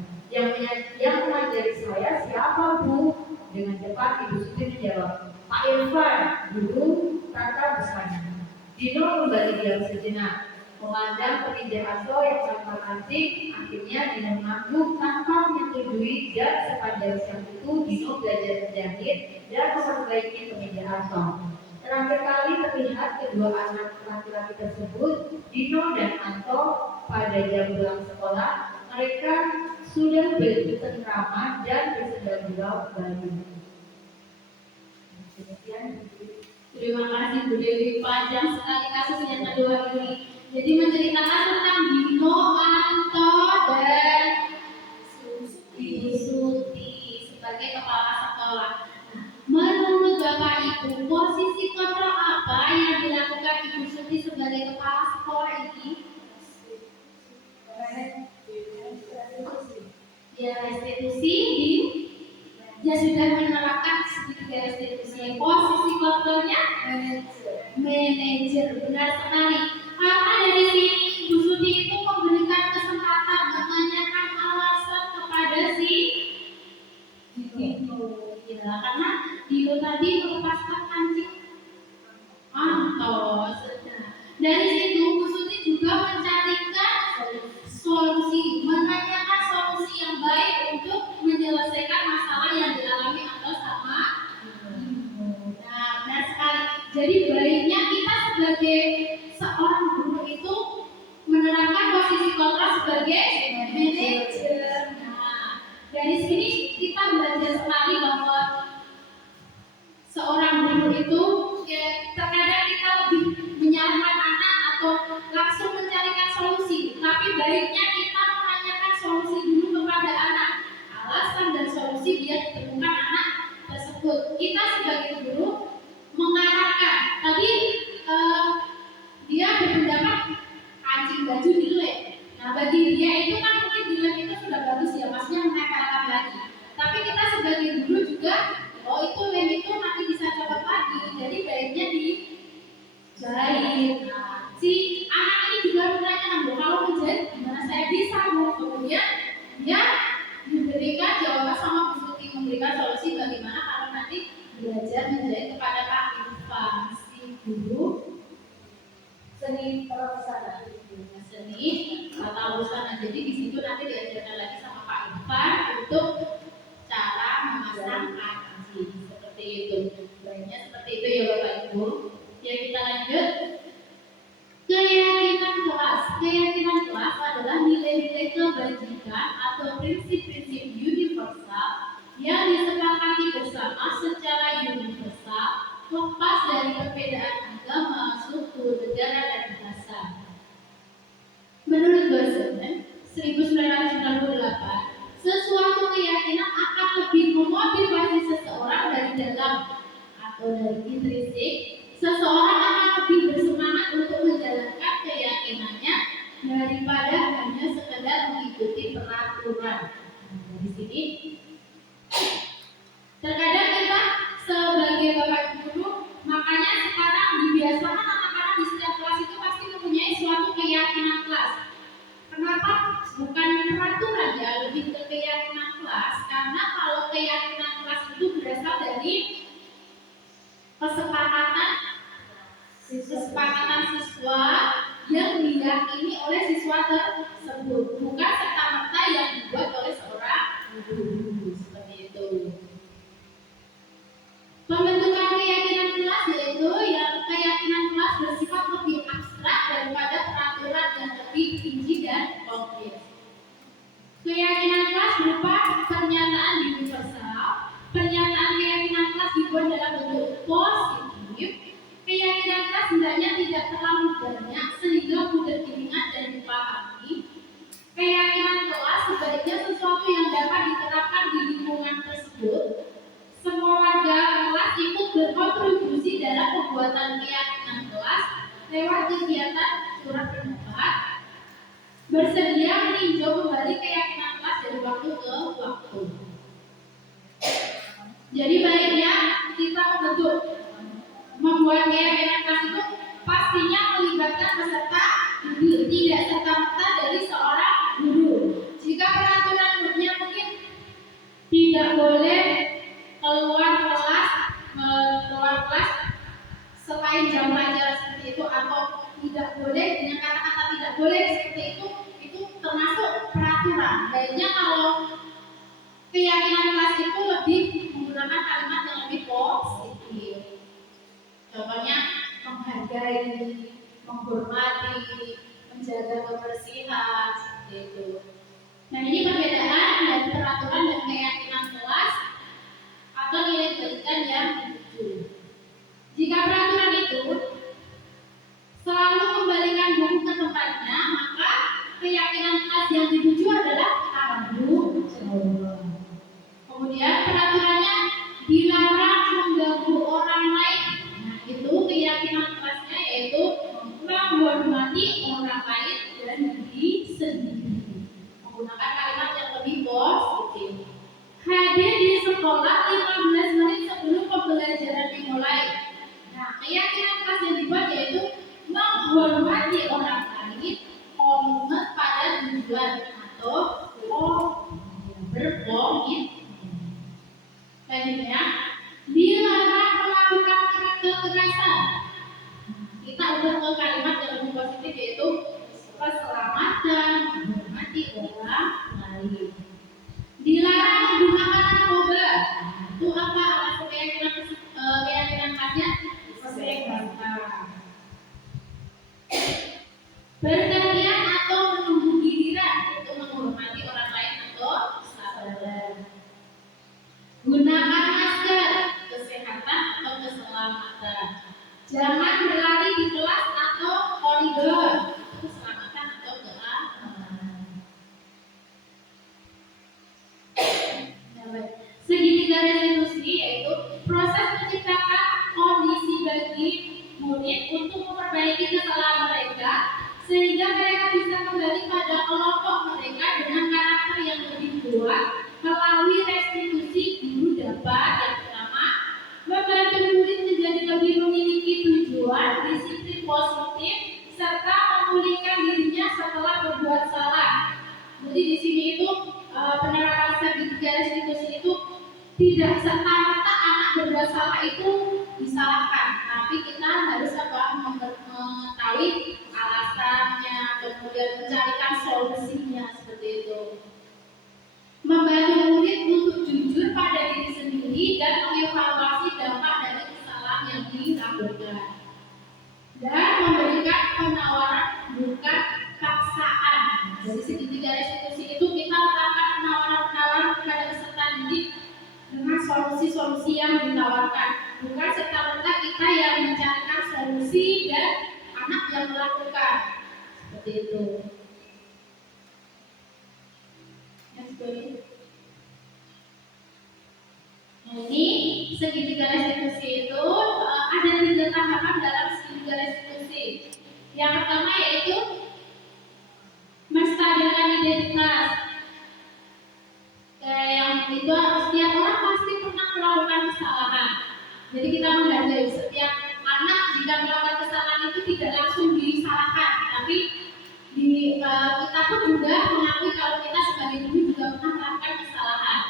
Yang mengajari saya siapa Bu? Dengan cepat Ibu Suti menjawab, Pak Irfan, guru tata busana. Dino kembali diam sejenak, memandang pekerja Anto yang tanpa kancing. Akhirnya Dino mengangguk tanpa menyetujui dan sepanjang siang itu Dino belajar menjahit dan memperbaiki kemeja Anto. Terakhir kali terlihat kedua anak laki-laki tersebut, Dino dan Anto, pada jam pulang sekolah. Mereka sudah bercengkrama dan bersenda gurau kembali. Terima kasih Bu Dewi, panjang sekali kasus yang kedua ini. Jadi menceritakan tentang Dino, Anto, dan Ibu Suti sebagai kepala sekolah. Nah, menurut Bapak Ibu, posisi kontrol apa yang dilakukan Ibu Suti sebagai kepala sekolah ini? Ya, restitusi dia sudah menerapkan segitiga restitusi. Posisi kontrolnya manajer, benar sekali. Karena dari sini Ibu Suti itu memberikan kesempatan menanyakan alasan kepada si Dino. Ya, karena Dino tadi melepaskan kancing Anto. Dari situ Bu Suti juga mencarikan solusi, menanyakan solusi yang baik untuk menyelesaikan masalah yang dialami Anto sama Dino. Nah, benar sekali. Jadi baiknya kita sebagai seorang guru itu menerapkan posisi kontrol sebagai manajer. Nah, dari sini kita belajar sekali bahwa seorang guru itu terkadang kita lebih menyalahkan anak atau langsung mencarikan solusi, tapi baiknya kita menanyakan solusi dulu kepada anak, alasan dan solusi dia ditemukan anak tersebut. Kita sebagai guru mengarahkan. Tadi dia berpendapat kancing baju dilem. Nah, bagi dia itu kan mungkin dilem itu sudah bagus ya, maksudnya menempelkan lagi. Tapi kita sebagai guru juga, oh itu lem itu nanti bisa copot lagi, jadi baiknya dijahit. Nah, si anak ini juga menanyakan, kalau menjahit gimana saya bisa Bu? Kemudian dia diberikan jawaban sama Bu Suti, memberikan solusi bagaimana kalau nanti belajar menjahit kepada Pak Irfan, si guru seni busana. Seni tata busana. Jadi di situ nanti diajarkan lagi sama Pak Irfan untuk cara memasang kancing seperti itu. Baiknya seperti itu ya Bapak Ibu. Ya, kita lanjut. Keyakinan kelas. Keyakinan kelas adalah nilai-nilai kebajikan atau prinsip-prinsip universal yang disepakati bersama secara universal, lepas dari perbedaan agama, suku, negara, dan bahasa. Menurut Gossen 1998, sesuatu keyakinan akan lebih memotivasi seseorang dari dalam atau dari intrinsik. Seseorang akan lebih bersemangat untuk menjalankan keyakinannya daripada hanya sekedar mengikuti peraturan. Nah, dari sini terkadang kita sebagai bapak guru, makanya sekarang dibiasakan anak-anak di setiap kelas itu pasti mempunyai suatu keyakinan kelas. Kenapa? Bukan peraturan ya, lebih ke keyakinan kelas. Karena kalau keyakinan kelas itu berasal dari kesepakatan siswa yang diyakini oleh siswa tersebut, bukan serta-merta yang dibuat oleh seorang guru. Seperti itu. Pembentukan keyakinan kelas yaitu yang keyakinan kelas bersifat dan objek. Keyakinan kelas berupa pernyataan universal. Pernyataan keyakinan kelas dibuat dalam bentuk positif. Keyakinan kelas hendaknya tidak terlalu banyak sehingga mudah diingat dan dipahami. Keyakinan kelas sebaiknya sesuatu yang dapat diterapkan di lingkungan tersebut. Semua warga kelas ikut berkontribusi dalam pembuatan keyakinan kelas lewat kegiatan surat pendapat. Bersedia meninjau kembali keyakinan kelas dari waktu ke waktu. Jadi baiknya kita membuat keyakinan kelas itu pastinya melibatkan peserta didik, tidak serta-merta dari seorang guru. Jika peraturan gurunya mungkin tidak boleh keluar kelas selain jam pelajaran seperti itu, atau tidak boleh dengan kata-kata tidak boleh seperti itu termasuk peraturan. Baiknya kalau keyakinan kelas itu lebih menggunakan kalimat yang lebih positif. Contohnya menghargai, menghormati, menjaga kebersihan seperti itu. Nah, ini perbedaan dari peraturan dan keyakinan kelas atau nilai kebaikan yang dituju. Jika peraturan itu selalu kembalikan buku ke tempatnya, maka keyakinan kelas yang dituju adalah tanggung jawab. Kemudian peraturannya dilarang mengganggu orang lain. Nah, itu keyakinan kelasnya yaitu menghormati orang lain dan diri sendiri. Menggunakan kalimat yang lebih positif. Hadir di sekolah 15 menit sebelum pembelajaran dimulai. Nah, keyakinan kelas yang dibuat yaitu menghormati orang lain, komitmen pada tujuan atau berkomitmen. Selanjutnya, dilarang melakukan kekerasan. Kita udah ke kalimat yang lebih positif yaitu keselamatan, menghormati orang lain. Dilarang menggunakan narkoba. Itu apa? Alasan keyakinan khasnya kesehatan. Bergantian atau menunggu giliran, itu menghormati orang lain atau sabar. Gunakan masker, kesehatan atau keselamatan. Jangan berlari di kelas atau koridor, itu keselamatan atau keamanan. Segitiga restitusi yaitu proses menciptakan kondisi bagi murid untuk memperbaiki kesalahan mereka sehingga mereka bisa kembali pada kelompok mereka dengan karakter yang lebih kuat. Melalui restitusi, guru dapat yang pertama membantu murid menjadi lebih memiliki tujuan, disiplin positif, serta memulihkan dirinya setelah berbuat salah. Jadi di sini itu penerapan segitiga restitusi itu tidak serta-merta anak berbuat salah itu disalahkan, tapi kita harus mengetahui alasannya, kemudian mencarikan solusinya seperti itu. Membantu murid untuk jujur pada diri sendiri dan mengevaluasi dampak dari kesalahan yang dilakukan, dan memberikan penawaran bukan paksaan. Dari segitiga restitusi itu kita melakukan penawaran kepada peserta didik dengan solusi-solusi yang ditawarkan, bukan serta-merta kita yang mencarikan solusi dan anak yang melakukan seperti itu. Nah, ini segitiga restitusi itu ada 3 tahapan dalam segitiga restitusi. Yang pertama yaitu menstabilkan identitas. Yang itu setiap orang pasti pernah melakukan kesalahan. Jadi kita menghargai setiap anak jika melakukan kesalahan itu tidak langsung disalahkan, tapi kita pun juga mengakui kalau kita sebagai guru juga pernah melakukan kesalahan.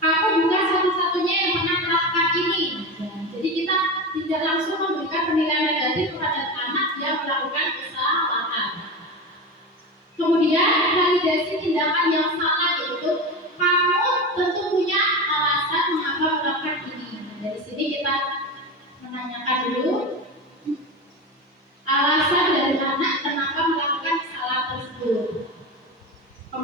Kamu bukan satu-satunya yang pernah melakukan ini. Jadi kita tidak langsung memberikan penilaian negatif kepada anak yang melakukan kesalahan. Kemudian validasi tindakan yang salah, yaitu kamu tentu punya alasan mengapa melakukan ini. Dari sini kita menanyakan dulu alasan dari anak kenapa melakukan kesalahan tersebut.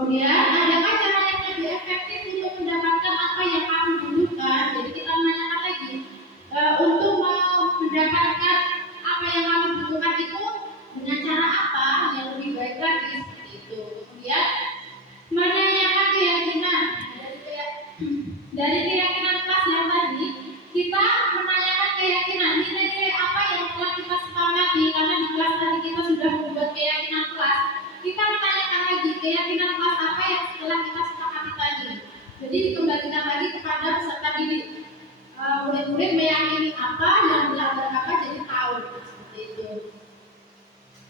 Kemudian, adakah cara yang lebih efektif untuk mendapatkan apa yang kamu butuhkan? Jadi kita menanyakan lagi, untuk mendapatkan apa yang kamu butuhkan itu dengan cara apa yang lebih baik lagi seperti itu. Kemudian menanyakan keyakinan dari keyakinan kelas yang tadi, kita menanyakan keyakinan nilai-nilai apa yang telah kita sepakati, karena di kelas tadi kita sudah membuat keyakinan kelas. Kita menanyakan lagi keyakinan kelas apa yang setelah kita sepakati tadi. Jadi dikembalikan lagi kepada peserta didik. Murid-murid meyakini apa yang dilanggar apa jadi tahu seperti itu.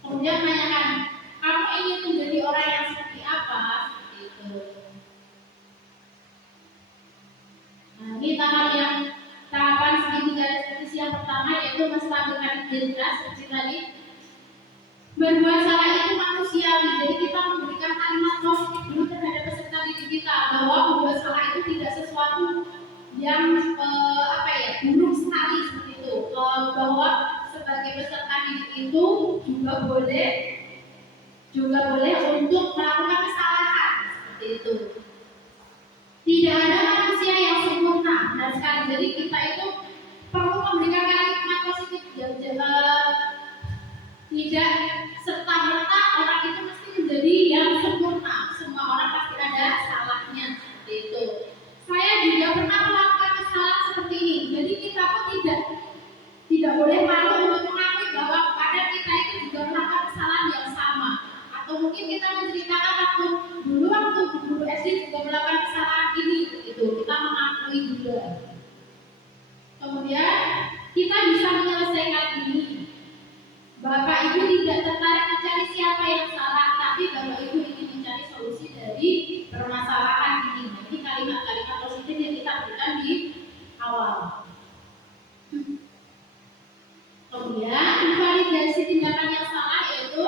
Kemudian menanyakan, kamu ingin menjadi orang yang seperti apa? Seperti itu. Nah, ini tahapan segitiga diskusi yang pertama, yaitu menstabilkan identitas seperti tadi. Berbuat salah itu manusiawi, jadi kita memberikan kalimat positif dulu terhadap peserta didik kita bahwa berbuat salah itu tidak sesuatu yang buruk sekali seperti itu. Bahwa sebagai peserta didik itu juga boleh untuk melakukan kesalahan seperti itu. Tidak ada manusia yang sempurna, dan sekali jadi kita itu perlu memberikan kalimat positif tidak serta-merta orang itu mesti menjadi yang sempurna. Semua orang pasti ada salahnya seperti itu. Saya juga pernah melakukan kesalahan seperti ini. Jadi kita pun tidak boleh malu untuk mengakui bahwa pada kita itu juga melakukan kesalahan yang sama. Atau mungkin kita menceritakan waktu guru SD juga melakukan kesalahan ini, gitu. Kita mengakui juga. Kemudian kita bisa menyelesaikan ini. Bapak Ibu tidak tertarik mencari siapa yang salah, tapi Bapak Ibu ingin mencari solusi dari permasalahan ini. Ini kalimat-kalimat positif yang kita berikan di awal. Kemudian validasi tindakan yang salah yaitu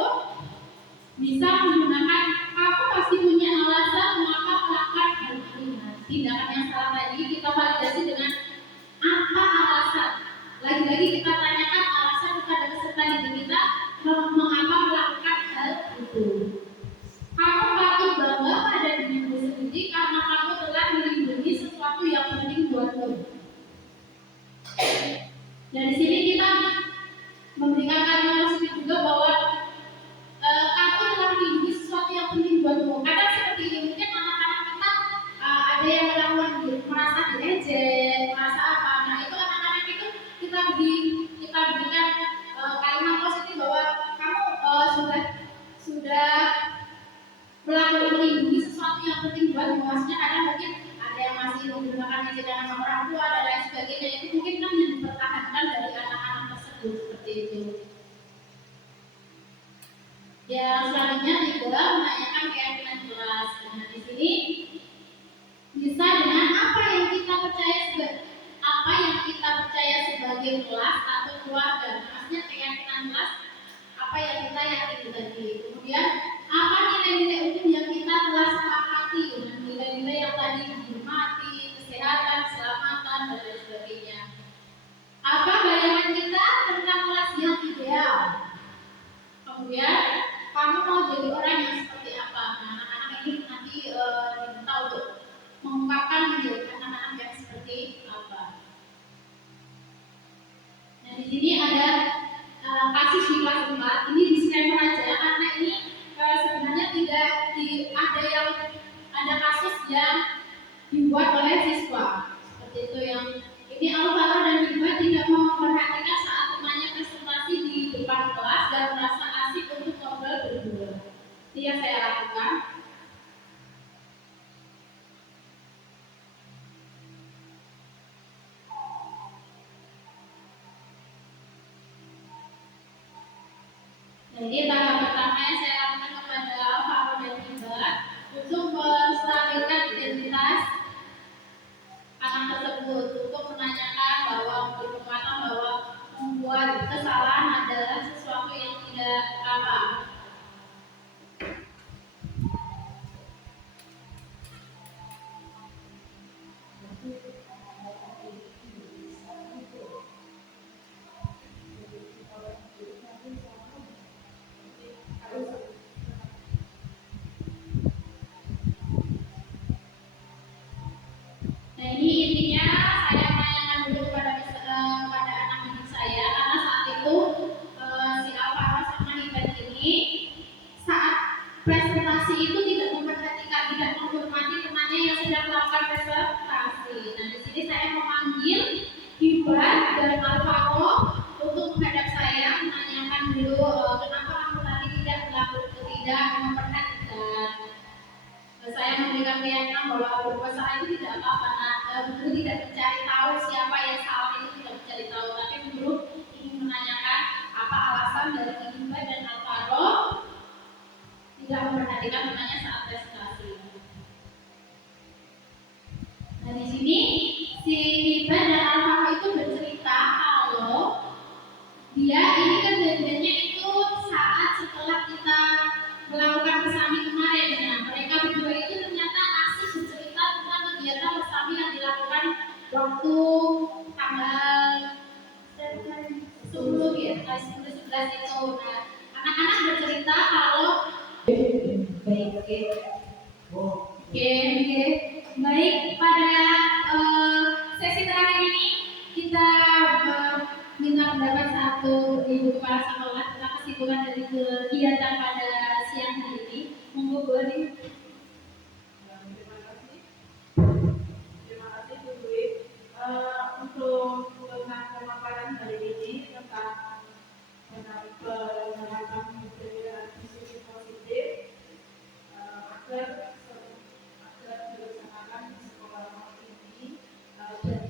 bisa menggunakan kamu pasti punya alasan mengapa melakukan hal ini. Tindakan yang salah tadi kita validasi dengan apa alasan. Lagi-lagi kita tanyakan alasan kepada peserta didik kita mengapa melakukan hal itu. Kamu patut bangga pada dirimu sendiri karena kamu telah melindungi sesuatu yang penting buatmu. Dan di sini kita memberikan kalimat positif juga bahwa kamu telah melindungi sesuatu yang penting buatmu. Kadang seperti ini mungkin anak-anak kita ada yang melakukan merasa diejek, merasa apa. Nah itu anak-anak itu kita berikan kalimat positif bahwa kamu sudah melindungi sesuatu yang penting buatmu. Maksudnya kadang mungkin ada yang masih menggunakan ejekan sama orang tua dan lain sebagainya, itu mungkin kan yang dipertahankan dari anak-anak tersebut seperti itu. Yang selanjutnya juga menanyakan keyakinan kelas. Nah di sini bisa dengan apa yang kita percaya sebagai kelas atau keluarga. Maksudnya keyakinan kelas apa yang kita yakini tadi. Kemudian apa nilai-nilai umum yang kita telah sepakati dengan nilai-nilai yang tadi dihormati, kesehatan, keselamatan dan lain sebagainya. Apa bayangan kita tentang kelas yang ideal? Kemudian kamu mau jadi orang yang seperti apa? Nah, anak-anak ini nanti diminta untuk mengungkapkan menjadi anak-anak yang seperti apa. Nah, di sini ada kasus di kelas 4. Ini disclaimer aja karena ini sebenarnya tidak ada kasus yang dibuat oleh siswa. Seperti itu yang ini Alvaro dan Hibah tidak memperhatikan saat temannya presentasi di depan kelas dan merasa asik untuk ngobrol berdua. Ini yang saya lakukan. Jadi tahap pertama yang saya lakukan kepada Alvaro dan Hibah untuk menstabilkan identitas anak tersebut, untuk menanyakan bahwa berpengalaman bahwa membuat kesalahan adalah sesuatu yang tidak apa. itu tidak memperhatikan, tidak menghormati temannya yang sedang melakukan presentasi. Nah, di sini saya memanggil Iwan dan Alvaro untuk menghadap saya menanyakan dulu kenapa kamu tadi tidak memperhatikan. Saya memberikan keyakinan bahwa berpuasa itu tidak apa-apa. Guru tidak mencari tahu siapa yang salah, itu tidak mencari tahu, tapi guru ingin menanyakan apa alasan dari Iwan dan Alvaro tidak memperhatikan temannya saat presentasi. Nah, di sini si Iban dan Alvaro itu bercerita kalau dia ini kejadiannya itu saat setelah kita melakukan bersami kemarin. Nah, mereka berdua itu ternyata asik bercerita tentang kegiatan bersami yang dilakukan waktu tanggal 10 ya, tanggal 11 itu. Nah, anak-anak bercerita kalau baik, pada sesi terakhir ini kita minta pendapat satu ibu kepala sekolah tentang kesimpulan dari kegiatan pada siang hari ini. Monggo Bu Ani. Terima kasih Bu Dwi. Untuk pemaparan hari ini tentang penerapan disiplin positif agar dilaksanakan di sekolah ini, dan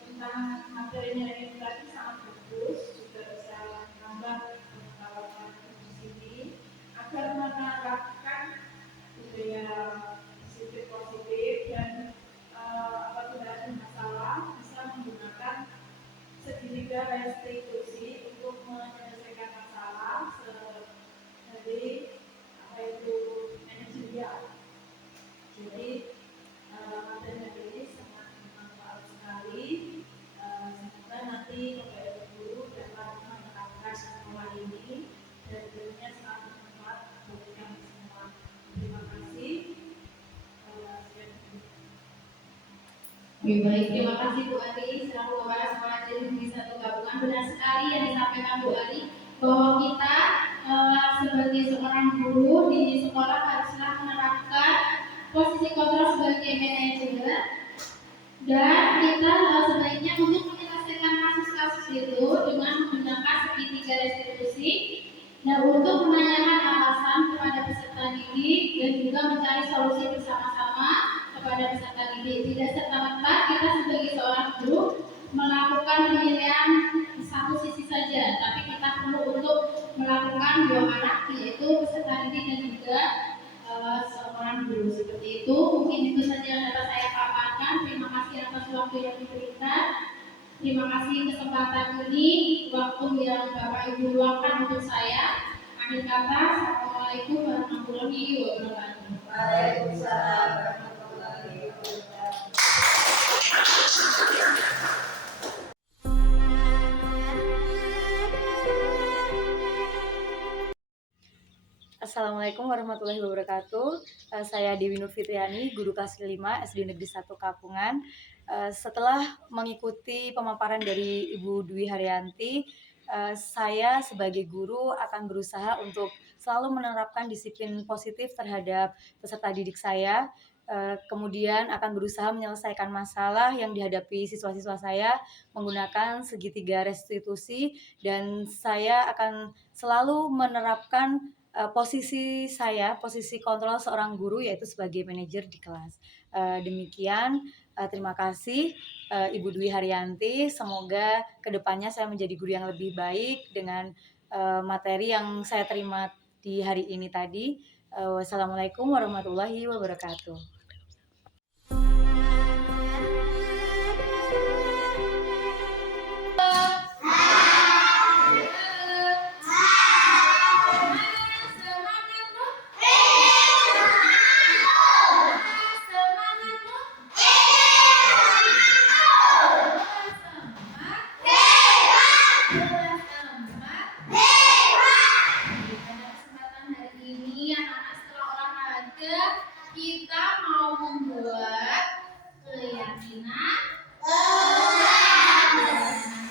tentang materinya ini tadi sangat bagus, juga bisa menambah pengetahuan di sini agar menerapkan budaya disiplin positif dan apabila ada masalah bisa menggunakan segitiga restitusi untuk menyelesaikan masalah dari apa itu manajerial. Jadi materi ini sangat bermanfaat sekali. Semoga nanti Bapak Ibu Guru dapat menerapkan semua ini dan tentunya sangat bermanfaat bagi kami semua. Terima kasih. Baik, terima kasih Bu Ari selaku Kepala Sekolah Negeri 1 Gabungan. Benar sekali yang disampaikan Bu Ari bahwa kita sebagai seorang guru di sekolah haruslah menerapkan posisi kontrol sebagai manajer, dan kita sebaiknya untuk menyelesaikan kasus-kasus itu dengan menggunakan segitiga restitusi dan untuk menanyakan alasan kepada peserta didik dan juga mencari solusi bersama-sama kepada peserta didik. Tidak serta-merta kita sebagai seorang guru melakukan pemilihan satu sisi saja, tapi kita perlu untuk melakukan dua arah, yaitu peserta didik dan juga seorang guru. Seperti itu, mungkin itu saja yang dapat saya paparkan. Terima kasih atas waktu yang diberikan. Terima kasih kesempatan ini, waktu yang Bapak Ibu luangkan untuk saya. Akhir kata, Assalamualaikum warahmatullahi wabarakatuh. Waalaikumsalam warahmatullahi wabarakatuh. Assalamualaikum warahmatullahi wabarakatuh. Saya Dewi Nur Fitriani, guru kelas 5 SD Negeri 1 Kapungan. Setelah mengikuti pemaparan dari Ibu Dwi Haryanti, saya sebagai guru akan berusaha untuk selalu menerapkan disiplin positif terhadap peserta didik saya. Kemudian akan berusaha menyelesaikan masalah yang dihadapi siswa-siswa saya menggunakan segitiga restitusi, dan saya akan selalu menerapkan posisi kontrol seorang guru, yaitu sebagai manajer di kelas. Demikian, terima kasih Ibu Dwi Haryanti. Semoga kedepannya saya menjadi guru yang lebih baik dengan materi yang saya terima di hari ini tadi. Wassalamualaikum warahmatullahi wabarakatuh. Kita mau membuat keyakinan.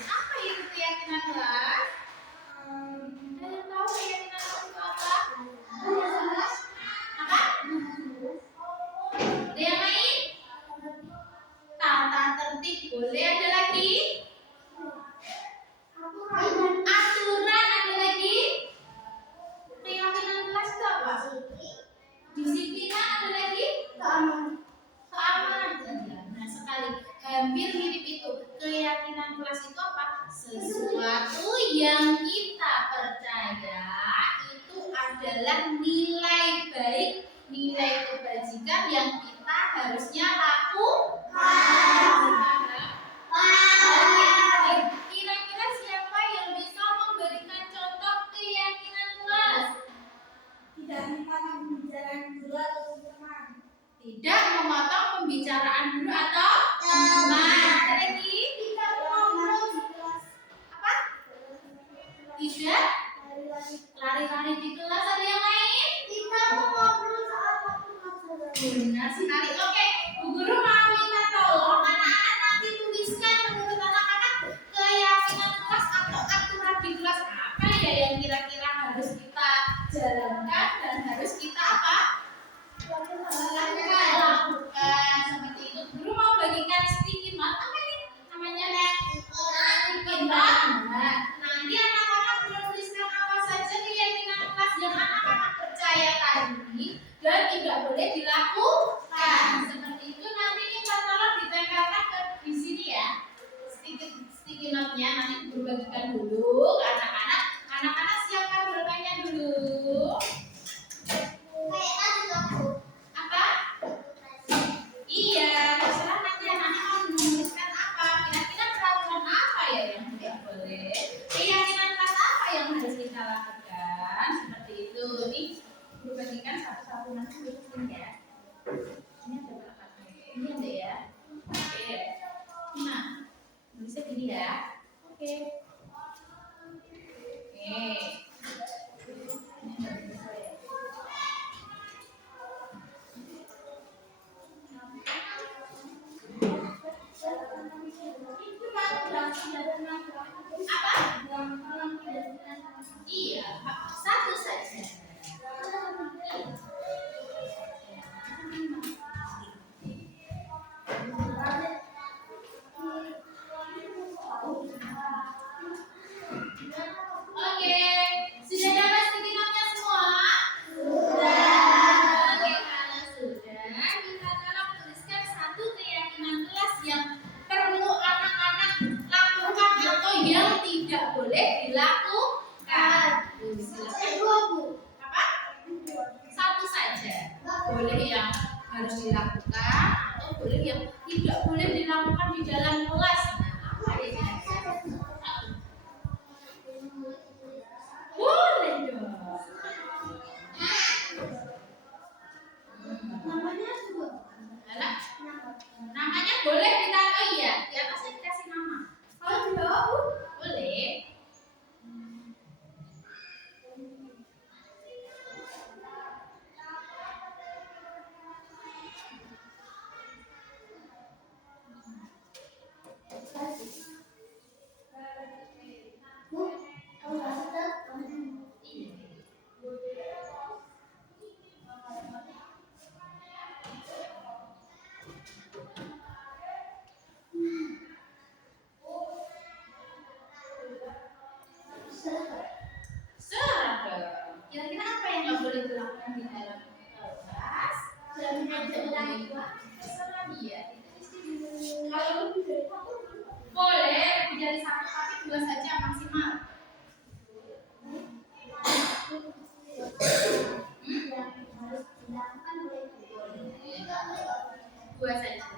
Apa itu keyakinan kelas? Ada yang tahu keyakinan kelas itu apa? Apa? membagikan yang kita harusnya lakukan. Kira-kira siapa yang bisa memberikan contoh keyakinan kelas? Tidak memotong pembicaraan guru atau teman. Tidak memotong pembicaraan guru atau teman. Ada lagi? Tidak mengobrol di kelas. Apa? Tidak lari-lari di kelas. Ada yang lain? Tidak mengobrol saat waktu pelajaran. Benar sekali. Oke, Bu Guru mau minta tolong anak-anak nanti tuliskan menurut anak-anak keyakinan kelas atau aturan di kelas apa ya yang kira-kira harus kita jalankan dan harus kita apa? Lakukan seperti itu. Guru mau bagikan sticky note apa ini namanya? Sticky note. Nah, nanti anak-anak menuliskan apa saja keyakinan kelas yang anak-anak percaya tadi dan tidak boleh dilakukan. Seperti itu nanti kita tolong ditempelkan di sini ya. Sticky note-nya nanti guru bagikan dulu ke anak-anak. Anak-anak siapkan pulpennya dulu. Apa? Iya, terserah nanti anak-anak mau menuliskan apa. Kira-kira peraturan apa ya yang tidak boleh? Keyakinan kelas apa yang harus kita lakukan? Seperti itu. Nih, guru bagikan satu-satu nanti tulisin ya. Ini ada berapa? Ini ada ya. Oke. Nah, tulisnya gini ya. Oke. Oke. Ini ada bisa ya. Iya, satu saja. Oke, sudah dapat sticky note-nya semua? Sudah. Oke, kalau sudah, kita tolong tuliskan satu keyakinan kelas yang perlu anak-anak lakukan atau yang tidak boleh dilakukan. Silakan. Apa? Satu saja. Boleh yang harus dilakukan atau boleh yang tidak boleh dilakukan di dalam kelas. Nah, apa ya kira-kira? Boleh dong. Namanya juga. Alah, namanya boleh kita iya, di atasnya dikasih nama. Kalau tidak, Boleh. Seragam. Kira-kira apa yang nggak boleh dilakukan di dalam kelas? Dan terserah dia. kalau lebih dari satu, Boleh lebih dari satu tapi dua saja maksimal. Dua saja.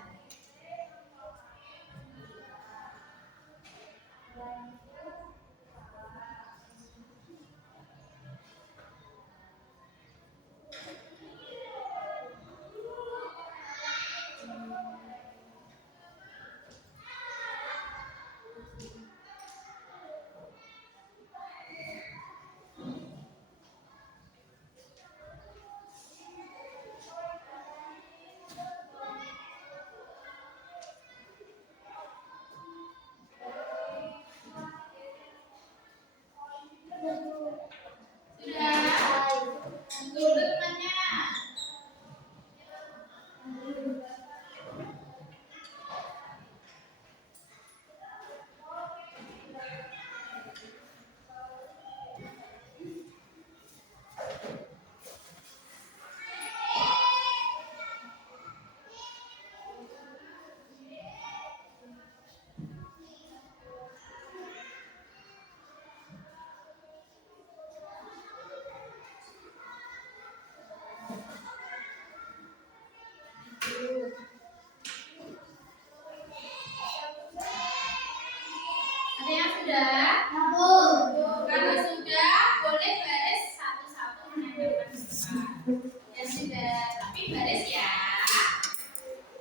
baris ya.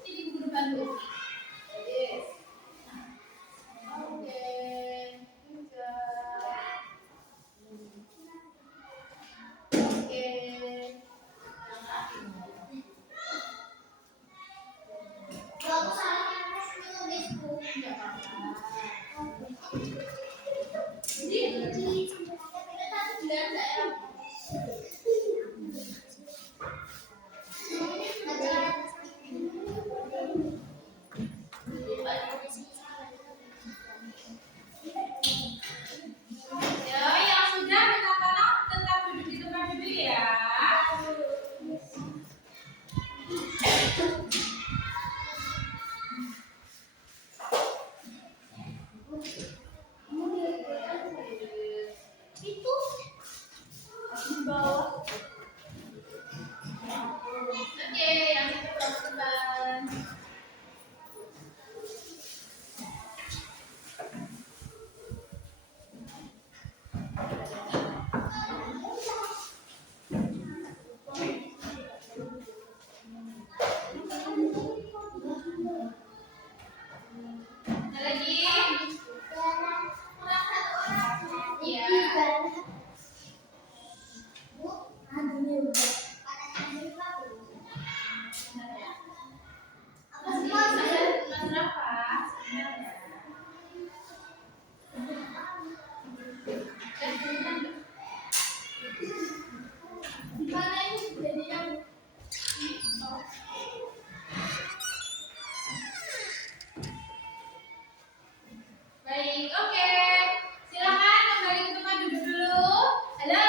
Ini buku depan dulu. Baris. Oke. Oke. Kalau salah nulis buku enggak apa-apa. Jadi kita tadi bilang daerah. Ya, yang sudah minta tolong tetap duduk di tempat dulu ya. Itu di bawah. Oke, yang itu teman-teman. Ada lagi? Kurang satu orang. Iya. Baik, oke. Silakan kembali ke tempat duduk dulu. Halo.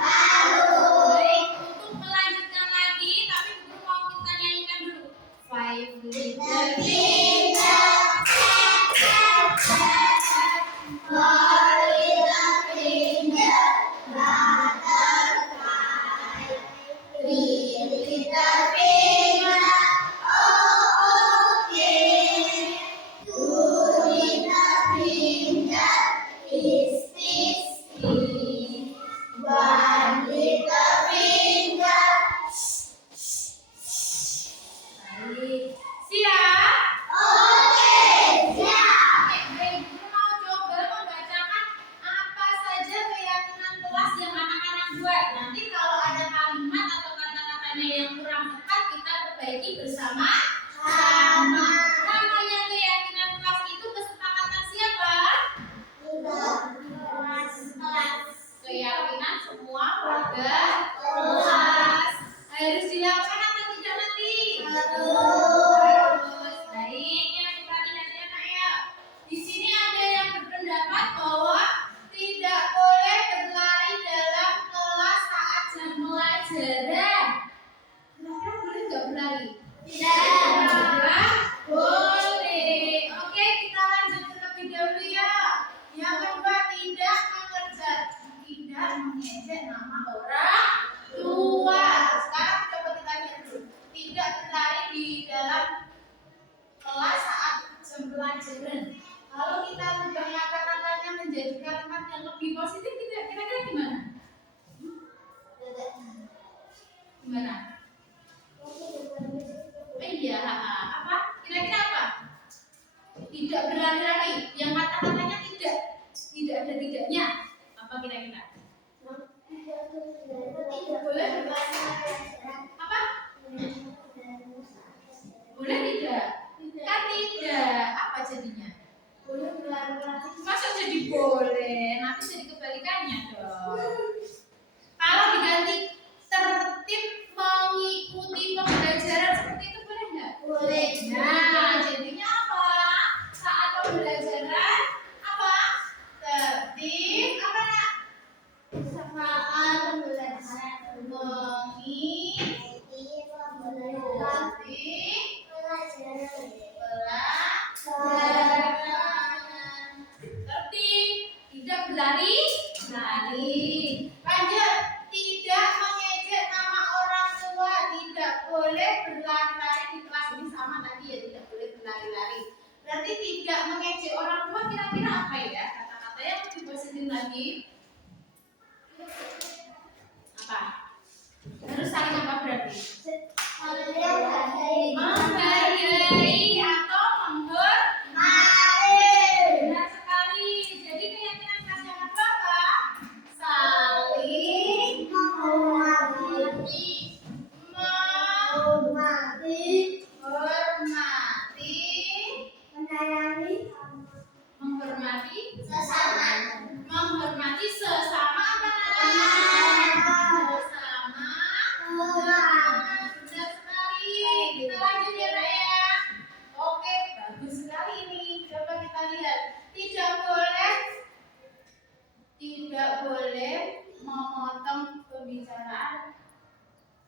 Baik, untuk melanjutkan lagi, tapi guru mau kita nyanyikan dulu. Five little finger, four little finger, butterfly, three little finger, oh okay, two little finger, kiss kiss kiss, one little finger. Baik, siap? Oke, siap. Oke, baik. Guru mau coba membacakan apa saja keyakinan kelas yang anak-anak buat. Nanti kalau ada kalimat atau kata-katanya yang kurang tepat, kita perbaiki bersama-sama. Namanya keyakinan kelas itu kesepakatan siapa? Kelas. Keyakinan semua warga kelas. Harus dilakukan atau tidak nanti? Harus. Baik, yang perhatian ya Nak ya. Di sini ada yang berpendapat bahwa tidak boleh berlari dalam kelas saat jam pelajaran. Kira-kira boleh nggak berlari? Tidak boleh. Oke, kita lanjut terlebih dahulu ya. Yang kedua, tidak mengejek nama orang tua. Sekarang coba kita lihat dulu. Tidak berlari di dalam kelas saat jam pelajaran. Kalau kita ubah kata-katanya menjadi kalimat yang lebih positif, kira-kira gimana? Gimana? Iya, apa? Kira-kira apa? Tidak berlari-lari. Yang kata-katanya tidak ada tidaknya. Apa kira-kira? Boleh berlari. Apa? Boleh tidak? Kan tidak. Apa jadinya? Boleh berlari-lari. Masa jadi boleh? Nanti jadi kebalikannya dong. Kalau diganti tertib mengikuti pembelajaran seperti itu boleh nggak? Boleh. Nah, jadinya apa? Saat pembelajaran apa? Tertib apa nak? Saat pembelajaran mengikuti pembelajaran. Tertib, tidak berlari. Lanjut, tidak mengejek nama orang tua, tidak boleh berlari-lari di kelas ini sama tadi ya, tidak boleh berlari-lari. Berarti tidak mengejek orang tua kira-kira apa ya? Kata-kata yang lebih positif lagi. Apa?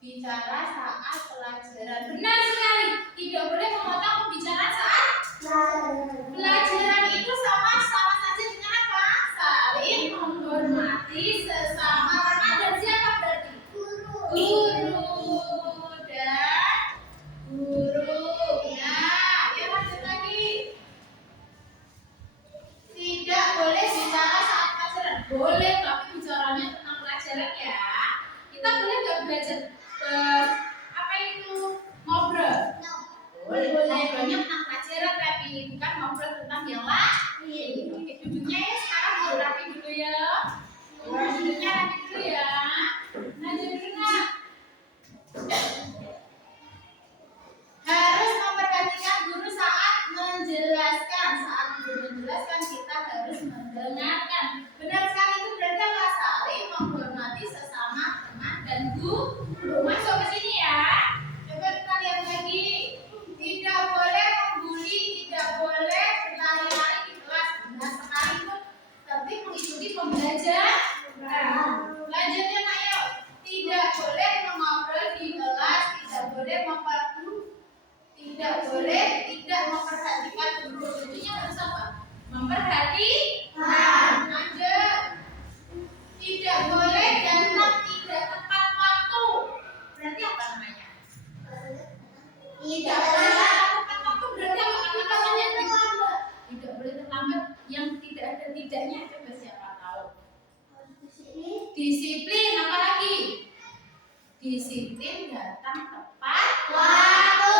bicara saat pelajaran. Benar sekali. Tidak boleh memotong pembicaraan saat pelajaran. Itu sama saja dengan apa? Saling menghormati sesama teman dan siapa berarti? Guru dan guru. Nah, yang lanjut lagi. Tidak boleh bicara saat pelajaran. Boleh, tapi bicaranya tentang pelajaran ya. Kita boleh nggak belajar apa itu ngobrol? Boleh, ngobrolnya tentang pelajaran tapi bukan ngobrol tentang yang lain. Oke, duduknya ya sekarang mau rapi dulu ya. Duduknya rapi dulu ya. Lanjut dulu nak. Harus memperhatikan guru saat menjelaskan. Saat guru menjelaskan kita harus mendengarkan. Benar sekali, itu berarti apa? Saling menghormati sesama teman dan guru. Masuk ke sini ya. Coba kita lihat lagi. Tidak boleh membuli, tidak boleh berlari-lari di kelas. Benar sekali itu tertib mengikuti pembelajaran. Lanjutnya ayo. Tidak boleh mengobrol di kelas, tidak boleh tidak memperhatikan guru. Intinya harus apa? Memperhatikan. Lanjut. Tidak boleh datang tidak tepat waktu. Berarti apa namanya? Tidak boleh datang tepat waktu berarti apa? Namanya terlambat. Tidak boleh terlambat. Yang tidak ada tidaknya coba siapa tahu? Disiplin. Apa lagi? Disiplin datang tepat waktu.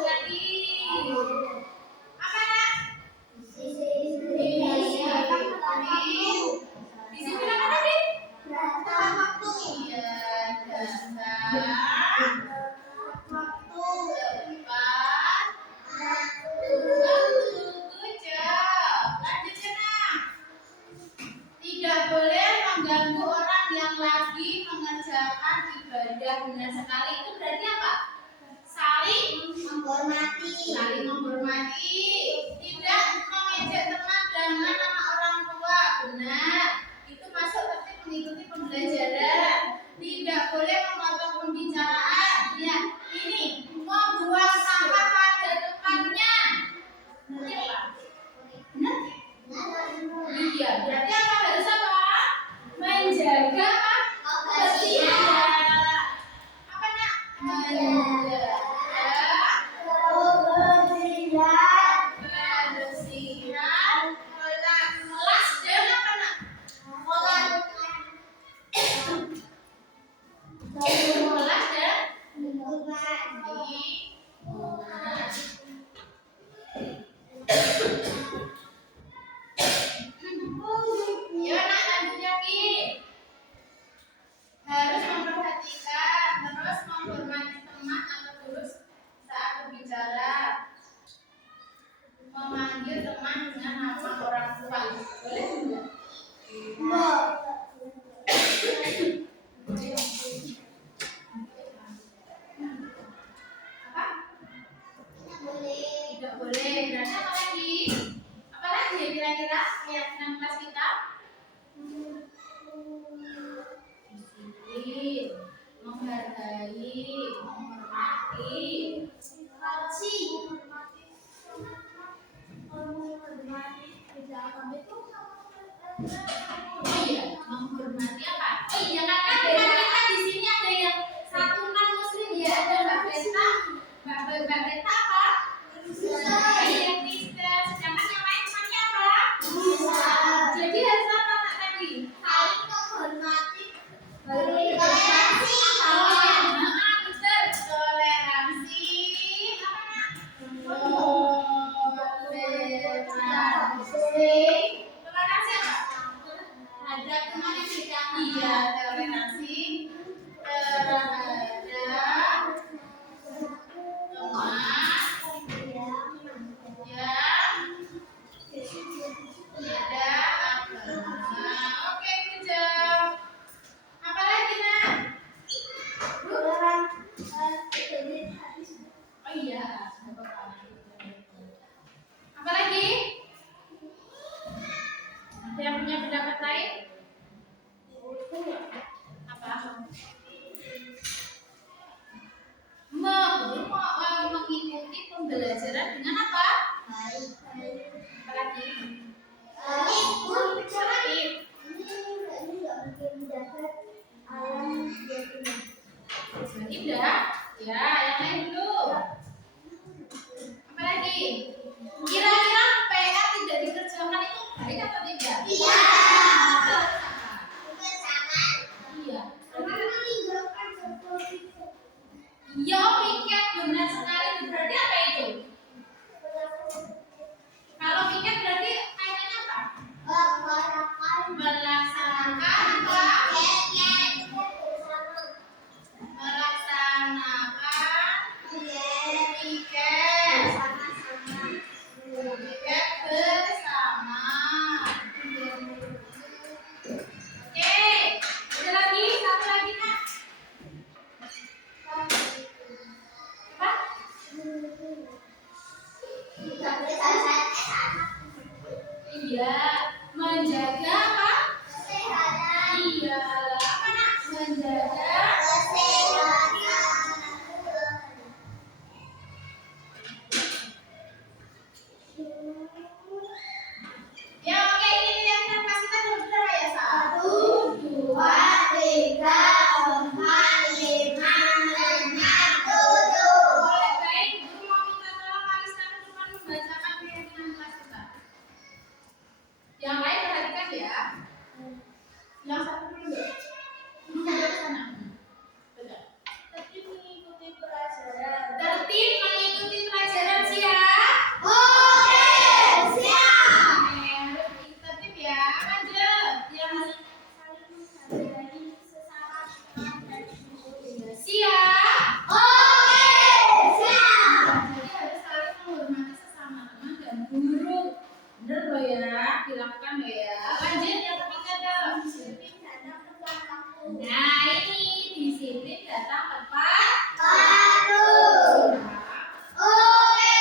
Sekali. Apa nak? Disiplin apa tadi? Datang waktu. Iya, datang waktu tepat waktu. Good job. Lanjutnya nak. Tidak boleh mengganggu orang yang lagi mengerjakan ibadah. Benar sekali, itu berarti apa? Saling menghormati. Saling menghormati. Tidak mengejek teman dengan nama orang tua. Benar. Itu masuk tertib mengikuti pembelajaran. Tidak boleh memotong pembicaraan. Ya, ini membuang sampah pada tempatnya. Benar apa? Benar? Iya, berarti apa harus apa? Menjaga kebersihan. Apa nak? Menjaga kebersihan. Kelas dan apa nak? Kelas dan ya nak, lanjut lagi. Harus memperhatikan, terus menghormati teman atau guru saat berbicara. Memanggil teman dengan nama orang tua. Boleh tidak? Apa? Tidak boleh. Berarti apa lagi? Apa lagi ya kira-kira keyakinan kelas kita? Disiplin, menghargai, menghormati. Oh iya, menghormati apa? Oh iya, karena kita di sini ada yang satu non muslim ya, ada Mbak Beta. Mbak Beta apa? Iya, Kristen. Sedangkan yang lain namanya apa? Jadi harus apa nak tadi? Saling menghormati. Toleransi. Betul. Toleransi. Apa nak? Toleransi apa? Ada teman yang tidak. Iya, toleransi. pembelajaran dengan apa? Apa lagi? Tidak. Ya, yang lain dulu. Apa lagi? Kira-kira PR tidak dikerjakan itu baik atau tidak? Iya. Iya. Iya, piket benar sekali. Berarti apa itu? Kalau piket berarti kaitannya apa? Melaksanakan apa? Piket bersama. Oke, ada lagi, satu lagi Kak. Apa? Iya, menjaga apa? Iya, apa nak? Menjaga. Ya oke, ini pilihan pas kita berapa ya? 1, 2, 3, 4, 5, 6, 7. Boleh baik, guru mau minta tolong Kalista cuma membacakan keyakinan kelas kita. Yang lain perhatikan ya. Yang satu dulu. Duduk ke sana. Betul. Tertib mengikuti pelajaran. Tertib mengikuti pelajaran siap. Tertib ya. Lanjut. Yang siap. Jadi harus saling menghormati sesama teman dan guru. Bener loh ya, dilakukan loh ya. Lanjut yang ketiga dong. Nah ini disiplin datang tepat. Oke,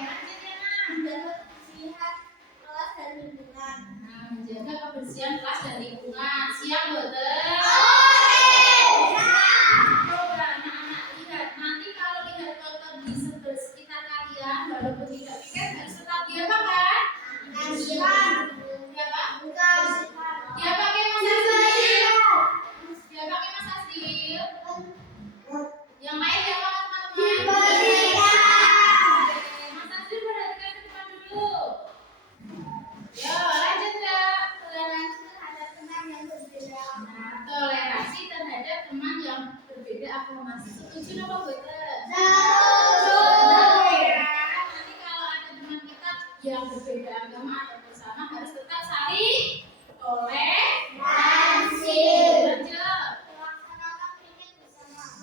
lanjut ya Nah. Nah, menjaga kebersihan kelas dan lingkungan. Siap betul. Coba anak-anak lihat, nanti kalau lihat kotor di sekitar kalian, walaupun tidak piket harus tetap diapakan? Dia pakai Mas Asril. Dia pakai Mas Asril. Yang lain dia pakai teman-teman. Mas Asril perhatikan ke depan dulu. Yo, lanjut ya. Toleransi terhadap teman yang berbeda agama. Setuju apa betul? Nanti kalau ada teman kita yang berbeda agama atau bersama harus tetap saling toleransi. Lanjut.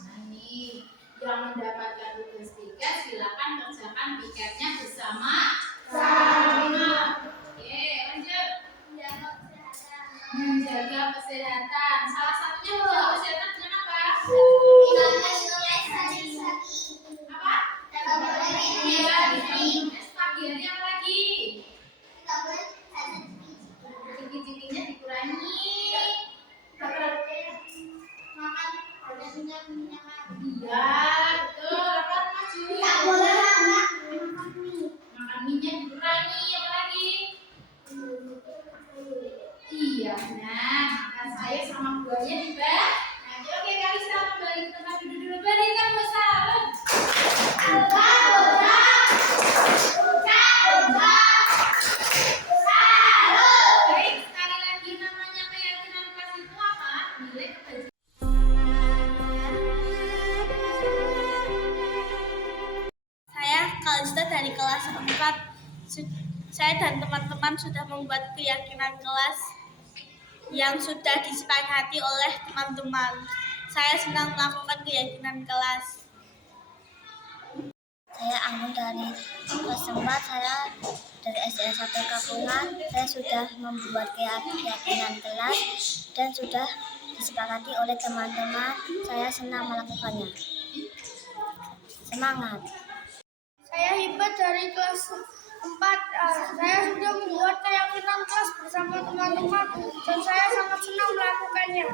Nah ini yang mendapatkan tugas piket silakan kerjakan piketnya bersama. Oke, lanjut. Menjaga kesehatan. Salah satunya menjaga kesehatan dengan apa? Apa? Iya, minum es pagi. Hari apa lagi? Ciki-cikinya dikurangi. Iya, betul. Apa maju? Makan minyak dikurangi. Apa lagi? Iya, nah makan sayur sama buahnya dibak. Nanti oke Kalista kembali ke tempat duduk dulu. Berikan salam. Baik, sekali lagi namanya keyakinan kelas itu apa? Nilai kebajikan. Saya Kalista dari kelas 4. Saya dan teman-teman sudah membuat keyakinan kelas yang sudah disepakati oleh teman-teman. Saya senang melakukan keyakinan kelas. Saya Anggun dari kelas 4, saya dari SDN 1 Kapungan. Saya sudah membuat keyakinan kelas dan sudah disepakati oleh teman-teman. Saya senang melakukannya. Semangat! Saya Hibat dari kelas 4. Saya sudah membuat keyakinan kelas bersama teman-teman dan saya sangat senang melakukannya.